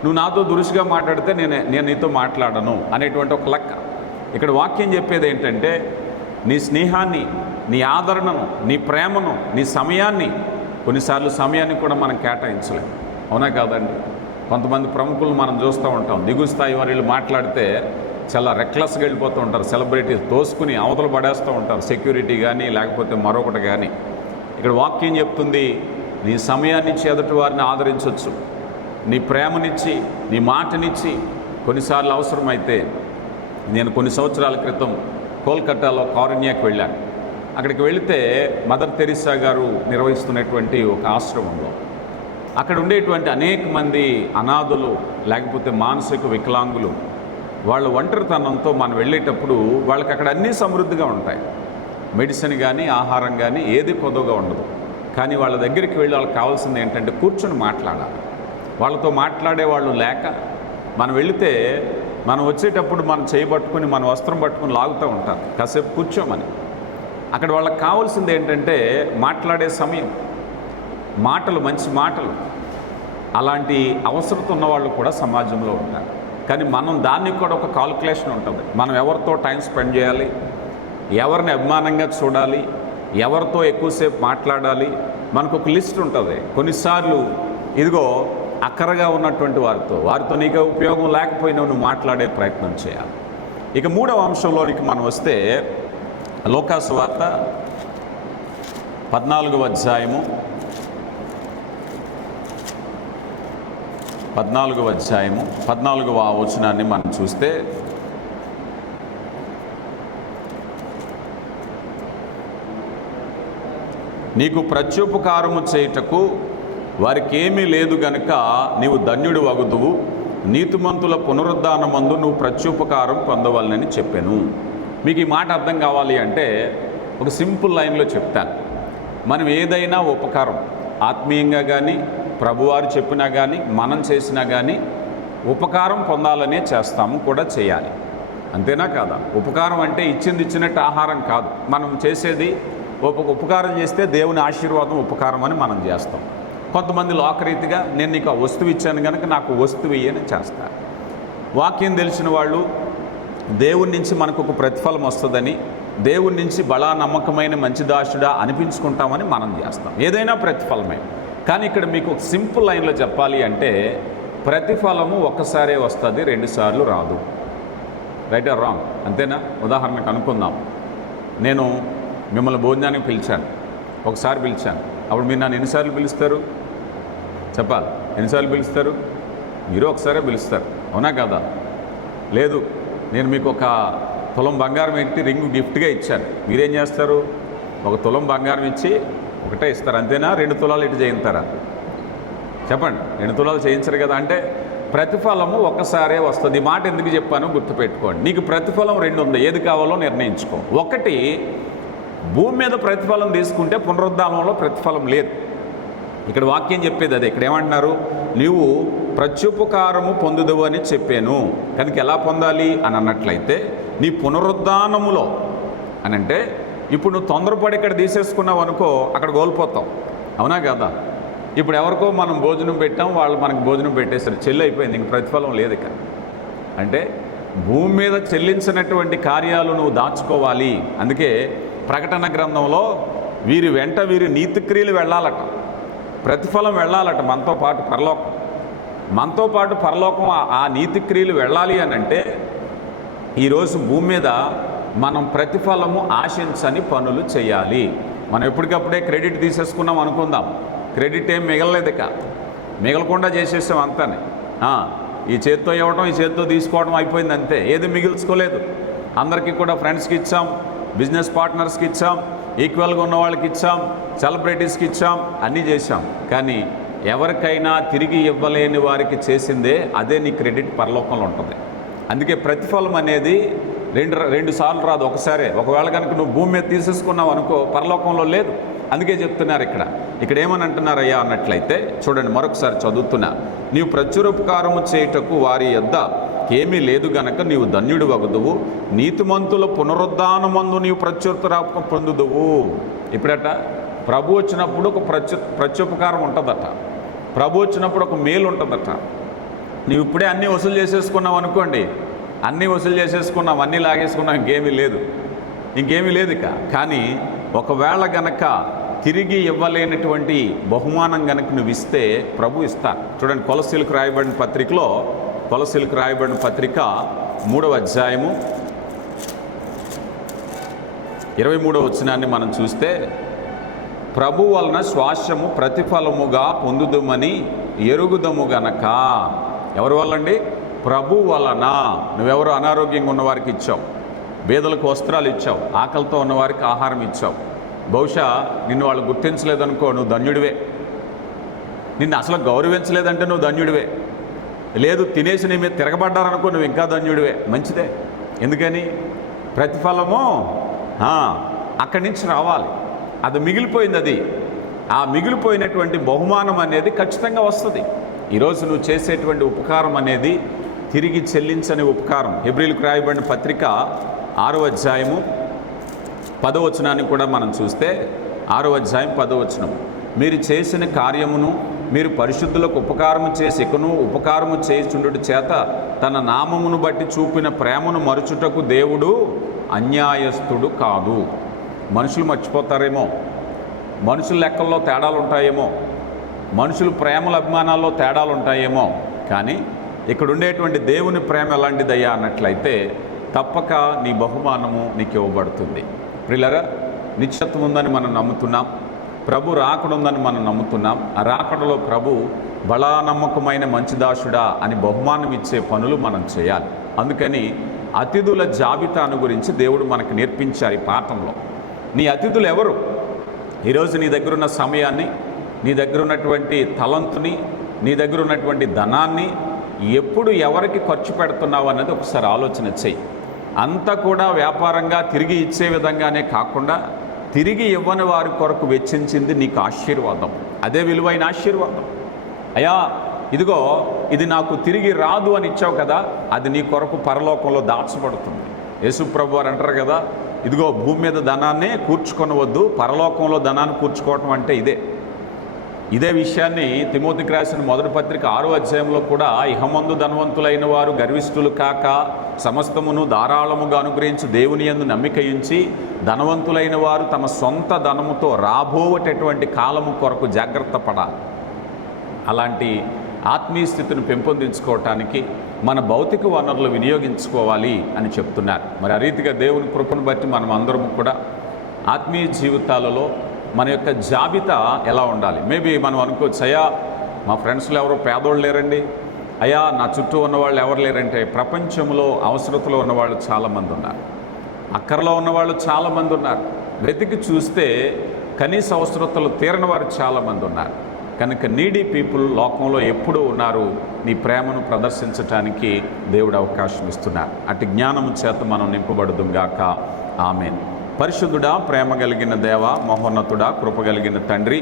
నువ్వు నాతో దురుసుగా మాట్లాడితే నేను నీతో మాట్లాడను అనేటువంటి ఒక లెక్క. ఇక్కడ వాక్యం చెప్పేది ఏంటంటే నీ స్నేహాన్ని, నీ ఆదరణను, నీ ప్రేమను, నీ సమయాన్ని, కొన్నిసార్లు సమయాన్ని కూడా మనం కేటాయించలేం. అవునా కాదండి? కొంతమంది ప్రముఖులు మనం చూస్తూ ఉంటాం, దిగువ స్థాయి వారు మాట్లాడితే చాలా రెక్లెస్గా వెళ్ళిపోతూ ఉంటారు, సెలబ్రిటీస్ తోసుకుని అవతల పడేస్తూ ఉంటారు, సెక్యూరిటీ కానీ లేకపోతే మరొకటి కానీ. ఇక్కడ వాక్యం చెప్తుంది నీ సమయాన్ని ఇచ్చి ఎదుటి వారిని ఆదరించవచ్చు, నీ ప్రేమనిచ్చి, నీ మాటనిచ్చి. కొన్నిసార్లు అవసరమైతే నేను కొన్ని సంవత్సరాల క్రితం కోల్కతాలో కారుణ్యాకి వెళ్ళాను. అక్కడికి వెళితే మదర్ తెరీసా గారు నిర్వహిస్తున్నటువంటి ఒక ఆశ్రమంలో అక్కడ ఉండేటువంటి అనేక మంది అనాథులు లేకపోతే మానసిక వికలాంగులు, వాళ్ళ ఒంటరితనంతో మనం వెళ్ళేటప్పుడు వాళ్ళకి అక్కడ అన్నీ సమృద్ధిగా ఉంటాయి, మెడిసిన్ కానీ ఆహారం కానీ ఏది కొద్దుగా ఉండదు. కానీ వాళ్ళ దగ్గరికి వెళ్ళి వాళ్ళకి కావాల్సింది ఏంటంటే కూర్చొని మాట్లాడాలి. వాళ్ళతో మాట్లాడే వాళ్ళు లేక మనం వెళితే మనం వచ్చేటప్పుడు మనం చేయబట్టుకుని మన వస్త్రం పట్టుకుని లాగుతూ ఉంటారు, కాసేపు కూర్చోమని. అక్కడ వాళ్ళకి కావాల్సింది ఏంటంటే మాట్లాడే సమయం, మాటలు, మంచి మాటలు. అలాంటి అవసరత ఉన్నవాళ్ళు కూడా సమాజంలో ఉంటారు. కానీ మనం దానికి కూడా ఒక కాల్కులేషన్ ఉంటుంది. మనం ఎవరితో టైం స్పెండ్ చేయాలి, ఎవరిని అభిమానంగా చూడాలి, ఎవరితో ఎక్కువసేపు మాట్లాడాలి, మనకు ఒక లిస్ట్ ఉంటుంది. కొన్నిసార్లు ఇదిగో అక్కరగా ఉన్నటువంటి వారితో నీకు ఉపయోగం లేకపోయినా నువ్వు మాట్లాడే ప్రయత్నం చేయాలి. ఇక మూడవ అంశంలోనికి మనం వస్తే లోకాసు వార్త 14వ అధ్యాయము 14వ వచనాన్ని మనం చూస్తే, నీకు ప్రత్యుపకారము చేయుటకు వారికి ఏమీ లేదు గనుక నీవు ధన్యుడు వగుదువు, నీతిమంతుల పునరుద్ధానమందు నువ్వు ప్రత్యుపకారం పొందవాలని చెప్పాను. మీకు ఈ మాట అర్థం కావాలి అంటే ఒక సింపుల్ లైన్లో చెప్తాను. మనం ఏదైనా ఉపకారం ఆత్మీయంగా కానీ ప్రభువారు చెప్పినా కానీ మనం చేసినా కానీ ఉపకారం పొందాలనే చేస్తాము, కూడా చేయాలి. అంతేనా కాదా? ఉపకారం అంటే ఇచ్చినట్టు ఆహారం కాదు. మనం చేసేది ఉపకారం చేస్తే దేవుని ఆశీర్వాదం ఉపకారం అని మనం చేస్తాం. కొంతమంది లోకరీతిగా నేను నీకు ఆ వస్తువు ఇచ్చాను కనుక నాకు వస్తువు ఇయ్యని చేస్తారు. వాక్యం తెలిసిన వాళ్ళు దేవుడి నుంచి మనకు ఒక ప్రతిఫలం వస్తుందని, దేవుడి నుంచి బలా నమ్మకమైన మంచి దాసుడా అనిపించుకుంటామని మనం చేస్తాం. ఏదైనా ప్రతిఫలమే. కానీ ఇక్కడ మీకు ఒక సింపుల్ లైన్లో చెప్పాలి అంటే ప్రతిఫలము ఒక్కసారే వస్తుంది, 2 సార్లు రాదు. Right are wrong? అంతేనా? ఉదాహరణకు అనుకుందాం, నేను మిమ్మల్ని భోజనానికి పిలిచాను, ఒకసారి పిలిచాను. అప్పుడు మీరు నన్ను ఎన్నిసార్లు పిలుస్తారు? చెప్పాలి. ఎన్నిసార్లు పిలుస్తారు? మీరు ఒకసారే పిలుస్తారు, అవునా కదా? లేదు, నేను మీకు ఒక తులం బంగారం పెట్టి రింగు గిఫ్ట్గా ఇచ్చాను, మీరేం చేస్తారు? ఒక తులం బంగారం ఇచ్చి ఒకటే ఇస్తారు, అంతేనా? 2 తులాలు ఇటు చేయించారా? చెప్పండి. 2 తులాలు చేయించరు కదా. అంటే ప్రతిఫలము ఒక్కసారే వస్తుంది. ఈ మాట ఎందుకు చెప్పానో గుర్తుపెట్టుకోండి. నీకు ప్రతిఫలం 2 ఉంది, ఏది కావాలో నిర్ణయించుకో. ఒకటి, భూమి మీద ప్రతిఫలం తీసుకుంటే పునరుద్ధానంలో ప్రతిఫలం లేదు. ఇక్కడ వాక్యం చెప్పేది అదే. ఇక్కడ ఏమంటున్నారు? నీవు ప్రత్యుపకారము పొందుదువు అని చెప్పాను కనుక ఎలా పొందాలి అని అన్నట్లయితే నీ పునరుద్ధానములో అని అంటే, ఇప్పుడు నువ్వు తొందరపడి ఇక్కడ తీసేసుకున్నావు అనుకో, అక్కడ కోల్పోతావు, అవునా కదా? ఇప్పుడు ఎవరికో మనం భోజనం పెట్టాం, వాళ్ళు మనకు భోజనం పెట్టేస్తారు, చెల్లి అయిపోయింది, ఇంక ప్రతిఫలం లేదు ఇక. అంటే భూమి మీద చెల్లించినటువంటి కార్యాలు నువ్వు దాచుకోవాలి. అందుకే ప్రకటన గ్రంథంలో వీరి వెంట వీరి నీతిక్రియలు వెళ్ళాలట, ప్రతిఫలం వెళ్ళాలట, మనతో పాటు పరలోకం. మనతో పాటు పరలోకం ఆ నీతిక్రియలు వెళ్ళాలి అని అంటే ఈరోజు భూమి మీద మనం ప్రతిఫలము ఆశించని పనులు చేయాలి. మనం ఎప్పటికప్పుడే క్రెడిట్ తీసేసుకున్నాం అనుకుందాం, క్రెడిట్ ఏం మిగలలేదు, ఇక మిగలకుండా చేసేసాం అంతానే. ఈ చేత్తో ఇవ్వడం, ఈ చేత్తో తీసుకోవడం అయిపోయింది అంతే, ఏది మిగిల్చుకోలేదు. అందరికీ కూడా ఫ్రెండ్స్కి ఇచ్చాం, బిజినెస్ పార్ట్నర్స్కి ఇచ్చాం, ఈక్వల్గా ఉన్న వాళ్ళకి ఇచ్చాం, సెలబ్రిటీస్కి ఇచ్చాం, అన్నీ చేశాం. కానీ ఎవరికైనా తిరిగి ఇవ్వలేని వారికి చేసిందే అదే నీ క్రెడిట్ పరలోకంలో ఉంటుంది. అందుకే ప్రతిఫలం అనేది రెండు సార్లు రాదు, ఒకసారే. ఒకవేళ కనుక నువ్వు భూమి మీద తీసేసుకున్నావు అనుకో, పరలోకంలో లేదు. అందుకే చెప్తున్నారు ఇక్కడ ఏమని అంటున్నారయ్యా అన్నట్లయితే చూడండి, మరొకసారి చదువుతున్నా. నీవు ప్రచురోపకారము చేయుటకు వారి యొద్ద ఏమీ లేదు గనక నీవు ధన్యుడు వగుదువు, నీతిమంతుల పునరుద్ధానమందు నీవు ప్రత్యుత్తరాపకం పొందుదువు. ఇప్పుడట ప్రభు వచ్చినప్పుడు ఒక ప్రత్యుపకారం ఉంటుందట, ప్రభు వచ్చినప్పుడు ఒక మేలు ఉంటుందట. నీవు ఇప్పుడే అన్నీ వసూలు చేసేసుకున్నావు అనుకోండి, అన్నీ వసూలు చేసేసుకున్నావు, అన్నీ లాగేసుకున్నావు, ఇంకేమీ లేదు ఇక. కానీ ఒకవేళ గనక తిరిగి ఇవ్వలేనటువంటి బహుమానం గనక నువ్వు ఇస్తే ప్రభు ఇస్తారు. చూడండి, కొలసీలకు రాయబడిన పత్రికలో, కొలసీలకు రాయబడిన పత్రిక 3వ అధ్యాయము 23వ వచనాన్ని మనం చూస్తే, ప్రభు వలన శ్వాసము ప్రతిఫలముగా పొందుదుమని ఎరుగుదము గనక. ఎవరి వల్ల అండి? ప్రభు వలన. నువ్వెవరు అనారోగ్యంగా ఉన్నవారికి ఇచ్చావు, బేదలకు వస్త్రాలు ఇచ్చావు, ఆకలితో ఉన్నవారికి ఆహారం ఇచ్చావు. బహుశా నిన్ను వాళ్ళు గుర్తించలేదనుకో, నువ్వు ధన్యుడివే. నిన్ను అసలు గౌరవించలేదంటే నువ్వు ధన్యుడివే. లేదు, తినేసి నీ మీద తిరగబడ్డారనుకో, నువ్వు ఇంకా ధన్యుడివే. మంచిదే. ఎందుకని? ప్రతిఫలము అక్కడి నుంచి రావాలి. అది మిగిలిపోయింది. ఆ మిగిలిపోయినటువంటి బహుమానం అనేది ఖచ్చితంగా వస్తుంది. ఈరోజు నువ్వు చేసేటువంటి ఉపకారం అనేది తిరిగి చెల్లించని ఉపకారం. హెబ్రీలకు రాయబడిన పత్రిక 6వ అధ్యాయము 10వ వచనాన్ని కూడా మనం చూస్తే, 6వ అధ్యాయం 10వ వచనం, మీరు చేసిన కార్యమును మీరు పరిశుద్ధులకు ఉపకారము చేసికను ఉపకారము చేయుచుండుట చేత తన నామమును బట్టి చూపిన ప్రేమను మరుచుటకు దేవుడు అన్యాయస్తుడు కాదు. మనుషులు మర్చిపోతారేమో, మనుషుల లెక్కల్లో తేడాలు ఉంటాయేమో, మనుషులు ప్రేమల అభిమానాల్లో తేడాలు ఉంటాయేమో, కానీ ఇక్కడ ఉండేటువంటి దేవుని ప్రేమ ఎలాంటిదయ్యా అన్నట్లయితే తప్పక నీ బహుమానము నీకు ఇవ్వబడుతుంది. ప్రియులారా, నిశ్చత్వం ఉందని మనం నమ్ముతున్నాం, ప్రభు రాకడుందని మనం నమ్ముతున్నాం. ఆ రాకడలో ప్రభు బలా నమ్మకమైన మంచిదాసుడా అని బహుమానం ఇచ్చే పనులు మనం చేయాలి. అందుకని అతిథుల జాబితాను గురించి దేవుడు మనకు నేర్పించారు ఈ పాఠంలో. నీ అతిథులు ఎవరు? ఈరోజు నీ దగ్గర ఉన్న సమయాన్ని, నీ దగ్గర ఉన్నటువంటి తలంతుని, నీ దగ్గర ఉన్నటువంటి ధనాన్ని ఎప్పుడు ఎవరికి ఖర్చు పెడుతున్నావు అన్నది ఒకసారి ఆలోచన చెయ్యి. అంతా కూడా వ్యాపారంగా తిరిగి ఇచ్చే విధంగానే కాకుండా తిరిగి ఇవ్వని వారి కొరకు వెచ్చించింది నీకు ఆశీర్వాదం. అదే విలువైన ఆశీర్వాదం. అయ్యా, ఇదిగో ఇది నాకు తిరిగి రాదు అని ఇచ్చావు కదా, అది నీ కొరకు పరలోకంలో దాచబడుతుంది. యేసుప్రభు వారు అంటారు కదా, ఇదిగో భూమి మీద ధనాన్ని కూర్చుకొనవద్దు, పరలోకంలో ధనాన్ని కూర్చుకోవటం అంటే ఇదే విషయాన్ని తిమోతికి రాసిన మొదటి పత్రిక 6వ అధ్యాయంలో కూడా, ఇహమందు ధనవంతులైన వారు గర్విష్ఠులు కాక సమస్తమును ధారాళముగా అనుగ్రహించి దేవుని యందు నమ్మిక ఉంచి ధనవంతులైన వారు తమ సొంత ధనముతో రాబోయేటటువంటి కాలము కొరకు జాగ్రత్త పడాలి. అలాంటి ఆత్మీయ స్థితిని పెంపొందించుకోవటానికి మన భౌతిక వనరులు వినియోగించుకోవాలి అని చెప్తున్నారు. మరి ఆ రీతిగా దేవుని కృపను బట్టి మనం అందరం కూడా ఆత్మీయ జీవితాలలో మన యొక్క జాబితా ఎలా ఉండాలి? మేబీ మనం అనుకోవచ్చు, అయ్యా మా ఫ్రెండ్స్లో ఎవరో పేదోళ్ళు లేరండి, అయ్యా నా చుట్టూ ఉన్నవాళ్ళు ఎవరు లేరంటే, ప్రపంచంలో అవసరతలో ఉన్నవాళ్ళు చాలామంది ఉన్నారు, అక్కరలో ఉన్నవాళ్ళు చాలామంది ఉన్నారు. వెతికి చూస్తే కనీస అవసరతలు తీరని వారు చాలామంది ఉన్నారు. కనుక నీడీ పీపుల్ లోకంలో ఎప్పుడూ ఉన్నారు. నీ ప్రేమను ప్రదర్శించటానికి దేవుడు అవకాశం ఇస్తున్నారు. అటు జ్ఞానము చేత మనం నింపబడుదుగాక. ఆమేన్. పరిశుద్ధుడా, ప్రేమ కలిగిన దేవ, మహోన్నతుడా, కృప కలిగిన తండ్రి,